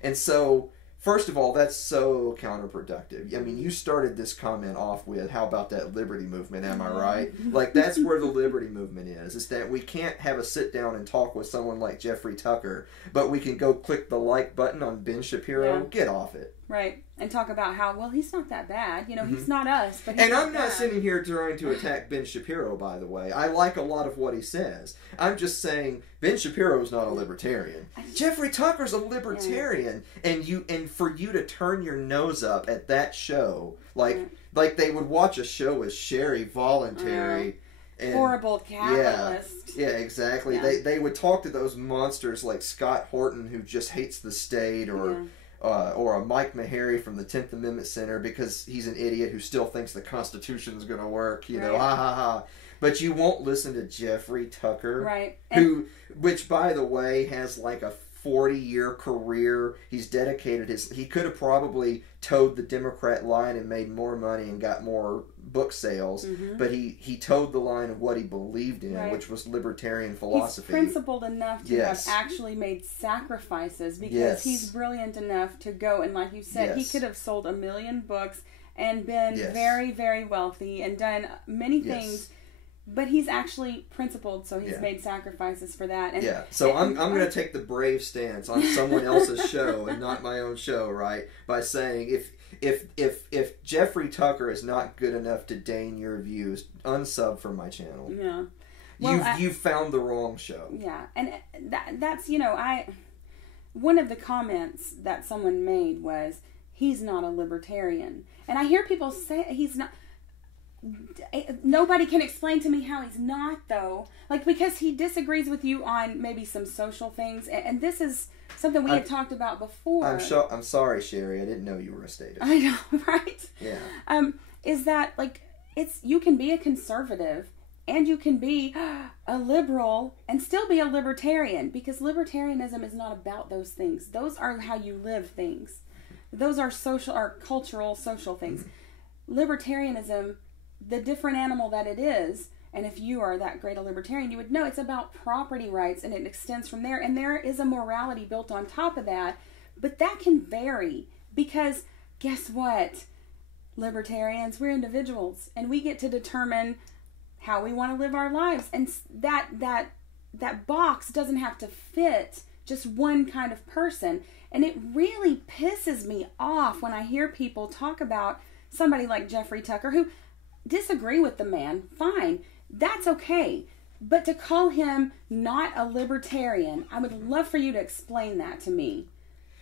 And so, first of all, that's so counterproductive. I mean, you started this comment off with, how about that liberty movement, am I right? Like, that's where the liberty movement is that we can't have a sit down and talk with someone like Jeffrey Tucker, but we can go click the like button on Ben Shapiro. Yeah. Get off it. Right. And talk about how, well, he's not that bad. He's not us, but he's And I'm not not sitting here trying to attack Ben Shapiro, by the way. I like a lot of what he says. I'm just saying Ben Shapiro's not a libertarian. Jeffrey Tucker's a libertarian. Yeah. And for you to turn your nose up at that show, like they would watch a show with Sherry Voluntary, horrible capitalist. Yeah, exactly. Yeah. They would talk to those monsters like Scott Horton, who just hates the state, or a Mike Meharry from the 10th Amendment Center because he's an idiot who still thinks the Constitution is going to work. You know, ha ha ha. But you won't listen to Jeffrey Tucker, right? Which, by the way, has like a 40-year career. He's dedicated he could have probably towed the Democrat line and made more money and got more book sales, but he towed the line of what he believed in, which was libertarian philosophy. He's principled enough to have actually made sacrifices because he's brilliant enough to go, and like you said, he could have sold 1 million books and been very, very wealthy and done many things. But he's actually principled, so he's made sacrifices for that. And, so I'm going to take the brave stance on someone else's show and not my own show, right? By saying if Jeffrey Tucker is not good enough to deign your views, unsub from my channel. Yeah, well, you've found the wrong show. Yeah, and that's one of the comments that someone made was he's not a libertarian, and I hear people say he's not. Nobody can explain to me how he's not, though. Like, because he disagrees with you on maybe some social things, and this is something we had talked about before. I'm sorry, Sherry. I didn't know you were a statist. I know, right? Yeah. Is that like you can be a conservative and you can be a liberal and still be a libertarian, because libertarianism is not about those things. Those are how you live things. Those are cultural, social things. Libertarianism, the different animal that it is, and if you are that great a libertarian, you would know it's about property rights, and it extends from there, and there is a morality built on top of that, but that can vary, because guess what? Libertarians, we're individuals, and we get to determine how we want to live our lives, and that box doesn't have to fit just one kind of person, and it really pisses me off when I hear people talk about somebody like Jeffrey Tucker, who disagree with the man, fine, that's okay, but to call him not a libertarian, I would love for you to explain that to me.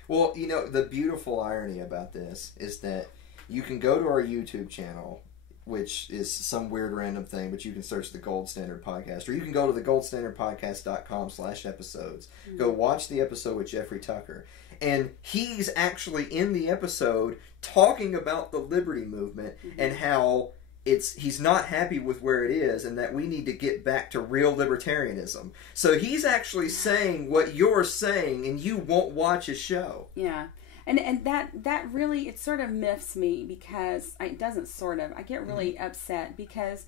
Well, you know, the beautiful irony about this is that you can go to our YouTube channel, which is some weird random thing, but you can search the Gold Standard Podcast, or you can go to the goldstandardpodcast.com/episodes. Go watch the episode with Jeffrey Tucker, and he's actually in the episode talking about the liberty movement and how he's not happy with where it is, and that we need to get back to real libertarianism. So he's actually saying what you're saying, and you won't watch his show. Yeah. And that really, it sort of miffs me, because I get really upset, because,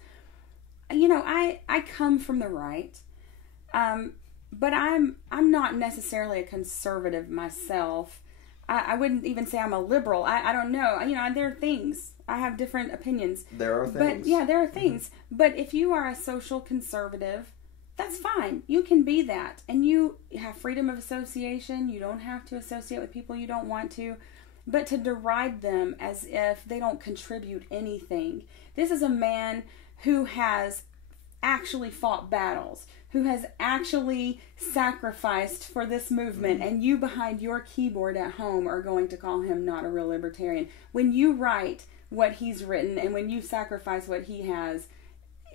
you know, I come from the right, but I'm not necessarily a conservative myself. I wouldn't even say I'm a liberal. I don't know. You know, there are things. I have different opinions. There are things. But, yeah, there are things. But if you are a social conservative, that's fine. You can be that. And you have freedom of association. You don't have to associate with people you don't want to. But to deride them as if they don't contribute anything. This is a man who has actually fought battles, who has actually sacrificed for this movement, and you behind your keyboard at home are going to call him not a real libertarian. When you write what he's written and when you sacrifice what he has,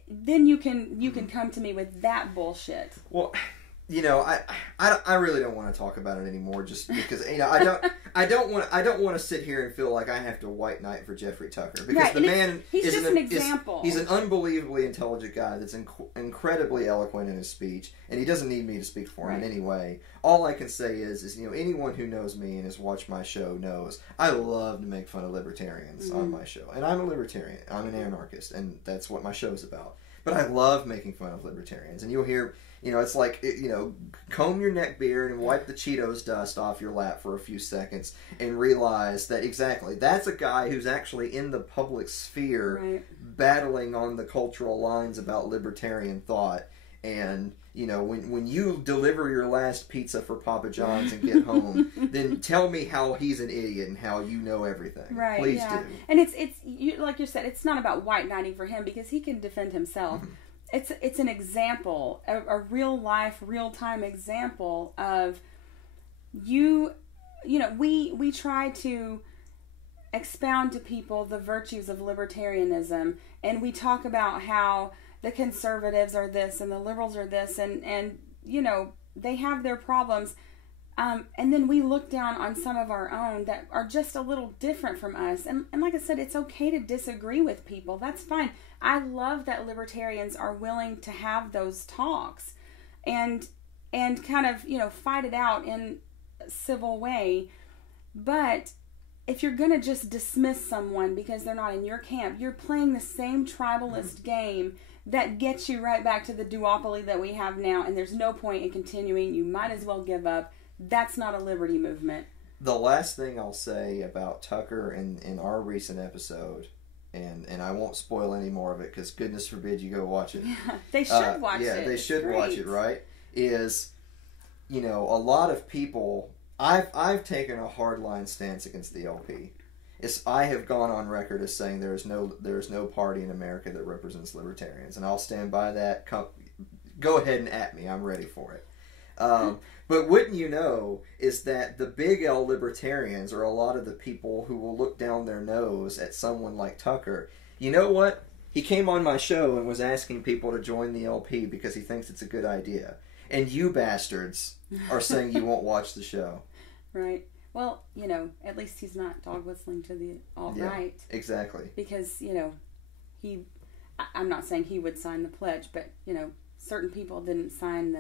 then you can come to me with that bullshit. Well, you know, I really don't want to talk about it anymore, just because, you know, I don't want to sit here and feel like I have to white knight for Jeffrey Tucker, because the man he's just an example. He's an unbelievably intelligent guy that's incredibly eloquent in his speech, and he doesn't need me to speak for him in any way. All I can say is, you know, anyone who knows me and has watched my show knows I love to make fun of libertarians on my show, and I'm a libertarian. I'm an anarchist, and that's what my show is about. But I love making fun of libertarians, and you'll hear. You know, it's like, you know, comb your neck beard and wipe the Cheetos dust off your lap for a few seconds and realize that, exactly, that's a guy who's actually in the public sphere battling on the cultural lines about libertarian thought. And, you know, when you deliver your last pizza for Papa John's and get home, then tell me how he's an idiot and how you know everything. Right, Please do. And it's like you said, it's not about white knighting for him, because he can defend himself. It's an example, a real life, real time example of you know, we try to expound to people the virtues of libertarianism, and we talk about how the conservatives are this and the liberals are this, and you know, they have their problems. And then we look down on some of our own that are just a little different from us. And like I said, it's okay to disagree with people. That's fine. I love that libertarians are willing to have those talks and kind of, you know, fight it out in a civil way. But if you're going to just dismiss someone because they're not in your camp, you're playing the same tribalist game that gets you right back to the duopoly that we have now. And there's no point in continuing. You might as well give up. That's not a liberty movement. The last thing I'll say about Tucker in our recent episode, and I won't spoil any more of it because goodness forbid you go watch it. Yeah, they should watch it. Yeah, they should Great. watch it, right? Is, you know, a lot of people... I've taken a hardline stance against the LP. I have gone on record as saying there is no party in America that represents libertarians, and I'll stand by that. Go ahead and at me. I'm ready for it. But wouldn't you know is that the big L libertarians are a lot of the people who will look down their nose at someone like Tucker. You know what? He came on my show and was asking people to join the LP because he thinks it's a good idea. And you bastards are saying you won't watch the show. Right. Well, you know, at least he's not dog whistling to the alt-right. Yeah, exactly. Because, you know, I'm not saying he would sign the pledge, but, you know, certain people didn't sign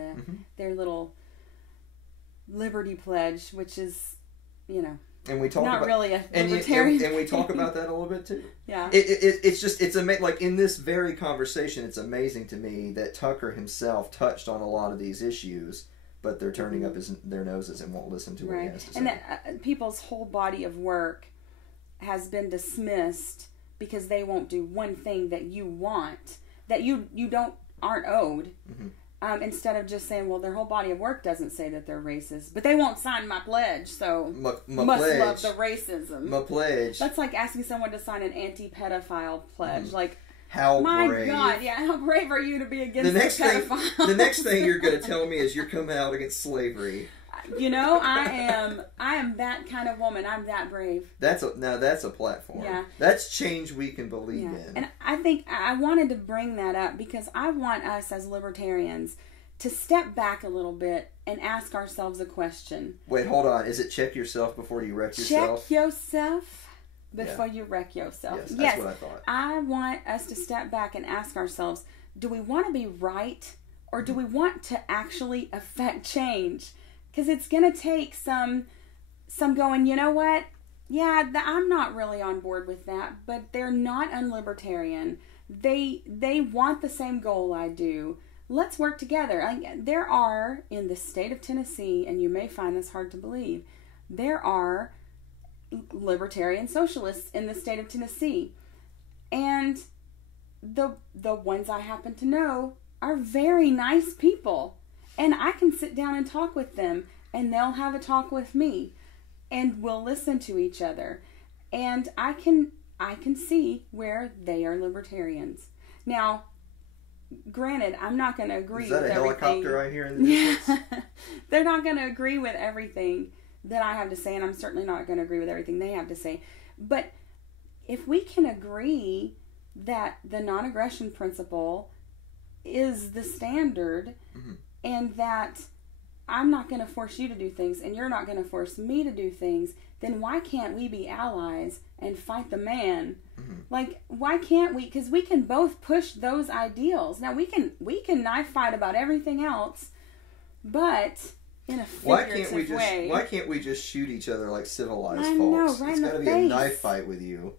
their little liberty pledge, which is, you know, and we talk not about, really a libertarian. and we talk about that a little bit too. Yeah. It's like in this very conversation, it's amazing to me that Tucker himself touched on a lot of these issues, but they're turning up their noses and won't listen to what he has to say. And that people's whole body of work has been dismissed because they won't do one thing that you want, that you aren't owed. Mm-hmm. Instead of just saying, well, their whole body of work doesn't say that they're racist, but they won't sign my pledge, so must love the racism. My pledge. That's like asking someone to sign an anti-pedophile pledge. Mm-hmm. Like, how my brave. God, yeah, how brave are you to be against the pedophile? The next thing you're going to tell me is you're coming out against slavery. You know, I am that kind of woman. I'm that brave. That's a platform. Yeah. That's change we can believe in. And I think I wanted to bring that up because I want us as libertarians to step back a little bit and ask ourselves a question. Wait, hold on. Is it check yourself before you wreck yourself? Check yourself before you wreck yourself. Yes, that's what I thought. I want us to step back and ask ourselves, do we want to be right or do we want to actually affect change? Because it's going to take some going, you know what? Yeah, I'm not really on board with that, but they're not unlibertarian. They want the same goal I do. Let's work together. There are, in the state of Tennessee, and you may find this hard to believe, there are libertarian socialists in the state of Tennessee. And the ones I happen to know are very nice people. And I can sit down and talk with them, and they'll have a talk with me, and we'll listen to each other. And I can see where they are libertarians. Now, granted, I'm not going to agree with everything. Is that a helicopter I hear in the distance? They're not going to agree with everything that I have to say, and I'm certainly not going to agree with everything they have to say. But if we can agree that the non-aggression principle is the standard, mm-hmm. and that I'm not going to force you to do things and you're not going to force me to do things, then why can't we be allies and fight the man? Mm-hmm. Like, why can't we? Because we can both push those ideals. Now, we can knife fight about everything else, but in a figurative way. Why can't we just shoot each other like civilized folks? Know, right it's got to be a knife fight with you.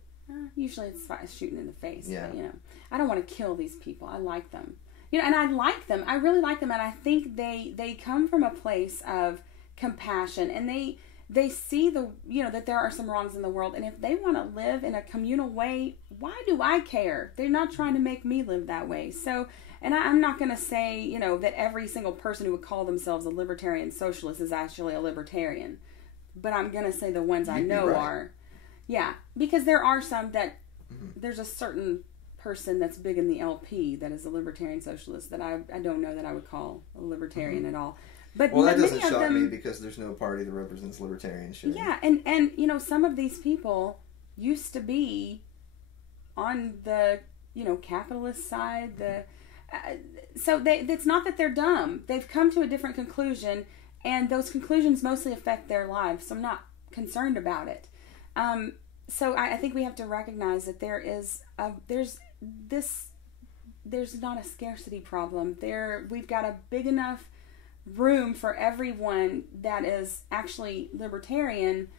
Usually it's shooting in the face. Yeah. But, you know, I don't want to kill these people. I like them. You know, and I like them. I really like them, and I think they come from a place of compassion, and they see that there are some wrongs in the world, and if they want to live in a communal way, why do I care? They're not trying to make me live that way. So, and I'm not going to say, that every single person who would call themselves a libertarian socialist is actually a libertarian, but I'm going to say the ones I know are. Yeah, because there are some that there's a certain person that's big in the LP that is a libertarian socialist that I don't know that I would call a libertarian at all. But that doesn't shock me because there's no party that represents libertarianship. Yeah, and some of these people used to be on the capitalist side, So it's not that they're dumb. They've come to a different conclusion, and those conclusions mostly affect their lives. So I'm not concerned about it. So I think we have to recognize that there's not a scarcity problem. We've got a big enough room for everyone that is actually libertarian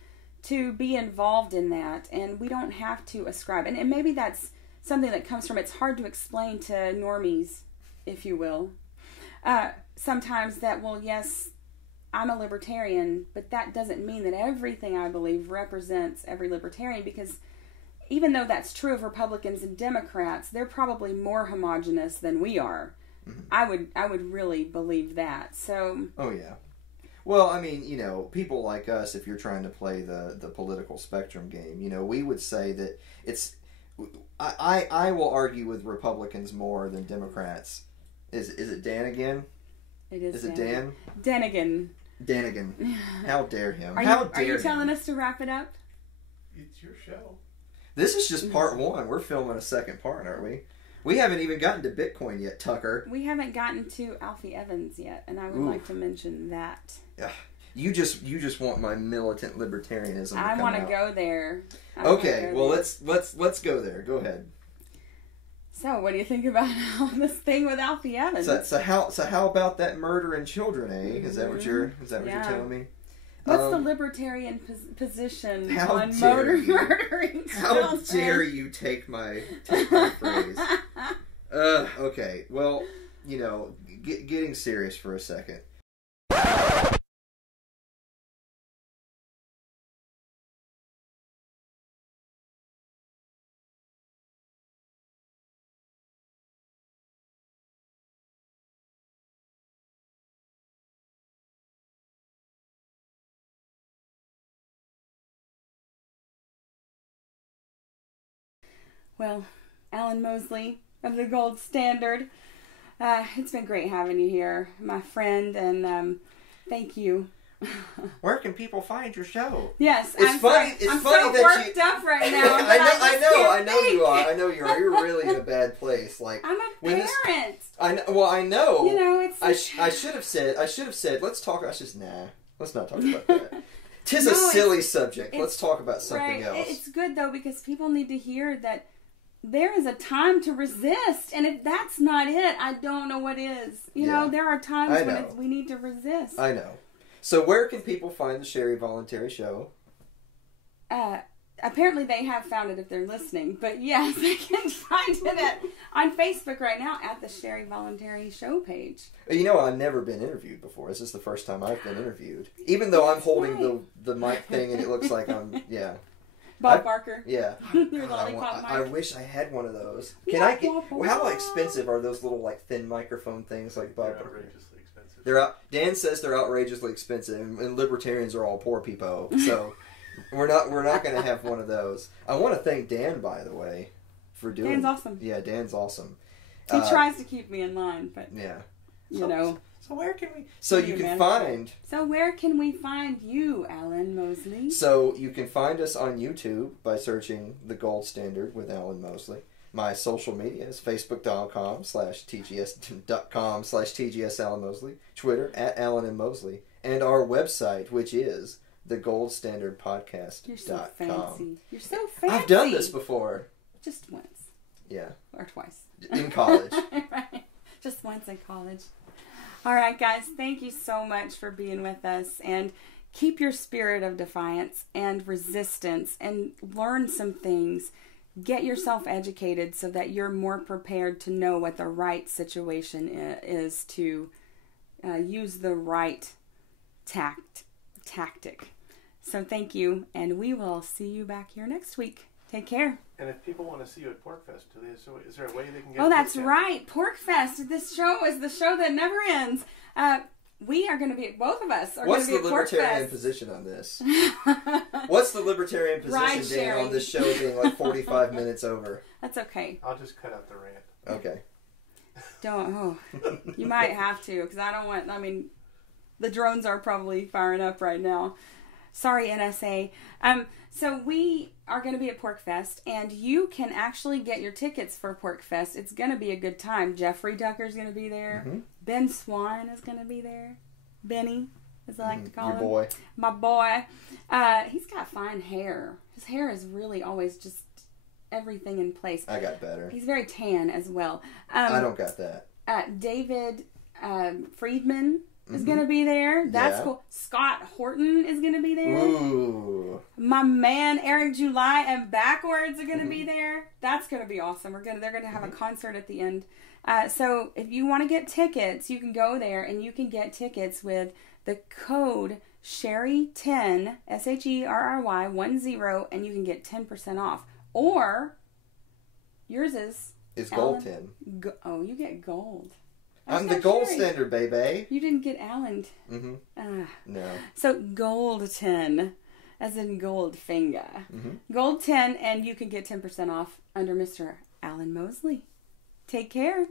to be involved in that, and we don't have to ascribe. And maybe that's something that comes from, it's hard to explain to normies, if you will. Sometimes that, well, yes, I'm a libertarian, but that doesn't mean that everything I believe represents every libertarian, because even though that's true of Republicans and Democrats, they're probably more homogenous than we are. Mm-hmm. I would really believe that. So. Oh yeah. Well, I mean, people like us, if you're trying to play the political spectrum game, we would say that it's. I will argue with Republicans more than Democrats. Is it Dan again? It is. Is it Dan? Danigan. How dare him? Are you telling us to wrap it up? It's your show. This is just part one. We're filming a second part, aren't we? We haven't even gotten to Bitcoin yet, Tucker. We haven't gotten to Alfie Evans yet, and I would like to mention that. You just want my militant libertarianism. I want to go there. Okay, well let's go there. Go ahead. So, what do you think about this thing with Alfie Evans? So how about that murdering children? Is that what you're telling me? What's the libertarian position on murdering children? How dare you take my phrase? Okay, well, getting serious for a second. Well, Alan Mosley of the Gold Standard, it's been great having you here, my friend, and thank you. Where can people find your show? Yes, I'm funny so that worked up right now. I know you are. I know you are. You're really in a bad place. Like, I'm a parent. I know. Well, I know. It's. I should have said. Let's talk. Let's not talk about that. Tis a silly subject. Let's talk about something else. It's good though, because people need to hear that there is a time to resist, and if that's not it, I don't know what is. There are times when we need to resist. I know. So where can people find the Sherry Voluntary Show? Apparently they have found it if they're listening, but yes, they can find it on Facebook right now at the Sherry Voluntary Show page. I've never been interviewed before. This is the first time I've been interviewed. Even though I'm holding the mic thing and it looks like I'm, Bob Barker. Yeah. Your lollipop mic. I wish I had one of those. Can I get? How expensive are those little thin microphone things like Bob Barker? Outrageously expensive. Dan says they're outrageously expensive, and libertarians are all poor people. So we're not going to have one of those. I want to thank Dan, by the way, for doing. Dan's awesome. Yeah, Dan's awesome. He tries to keep me in line, but So where can we? So you can find. So where can we find you, Alan Mosley? So you can find us on YouTube by searching The Gold Standard with Alan Mosley. My social media is facebook.com/tgs.com/TGS Alan Mosley, Twitter @AlanandMosley, and our website, which is thegoldstandardpodcast.com. You're so fancy. You're so fancy. I've done this before. Just once. Yeah. Or twice. In college. Right. Just once in college. All right, guys. Thank you so much for being with us. And keep your spirit of defiance and resistance and learn some things. Get yourself educated so that you're more prepared to know what the right situation is to use the right tactic. So thank you, and we will see you back here next week. Take care. And if people want to see you at PorkFest, is there a way they can get? Oh, that's right, PorkFest. This show is the show that never ends. We are going to be, both of us are going to be at PorkFest. What's the libertarian position on this? What's the libertarian position, Dan, on this show being like 45 minutes over? That's okay. I'll just cut out the rant. Okay. You might have to, because the drones are probably firing up right now. Sorry, NSA. So we are going to be at PorcFest, and you can actually get your tickets for PorcFest. It's going to be a good time. Jeffrey Tucker's going to be there. Mm-hmm. Ben Swan is going to be there. Benny, as I like to call Your him. boy. My boy. He's got fine hair. His hair is really always just everything in place. I got better. He's very tan as well. I don't got that. David Friedman is going to be there. That's cool. Scott Horton is going to be there. Ooh. My man Eric July and Backwards are going to be there. That's going to be awesome. They're going to have a concert at the end. So if you want to get tickets, you can go there and you can get tickets with the code Sherry10 SHERRY 10, and you can get 10% off. Or yours is gold Alan. 10. Oh, you get gold. I'm the gold standard, baby. You didn't get Allen. No. So gold 10, as in gold finger. Gold 10, and you can get 10% off under Mr. Alan Mosley. Take care.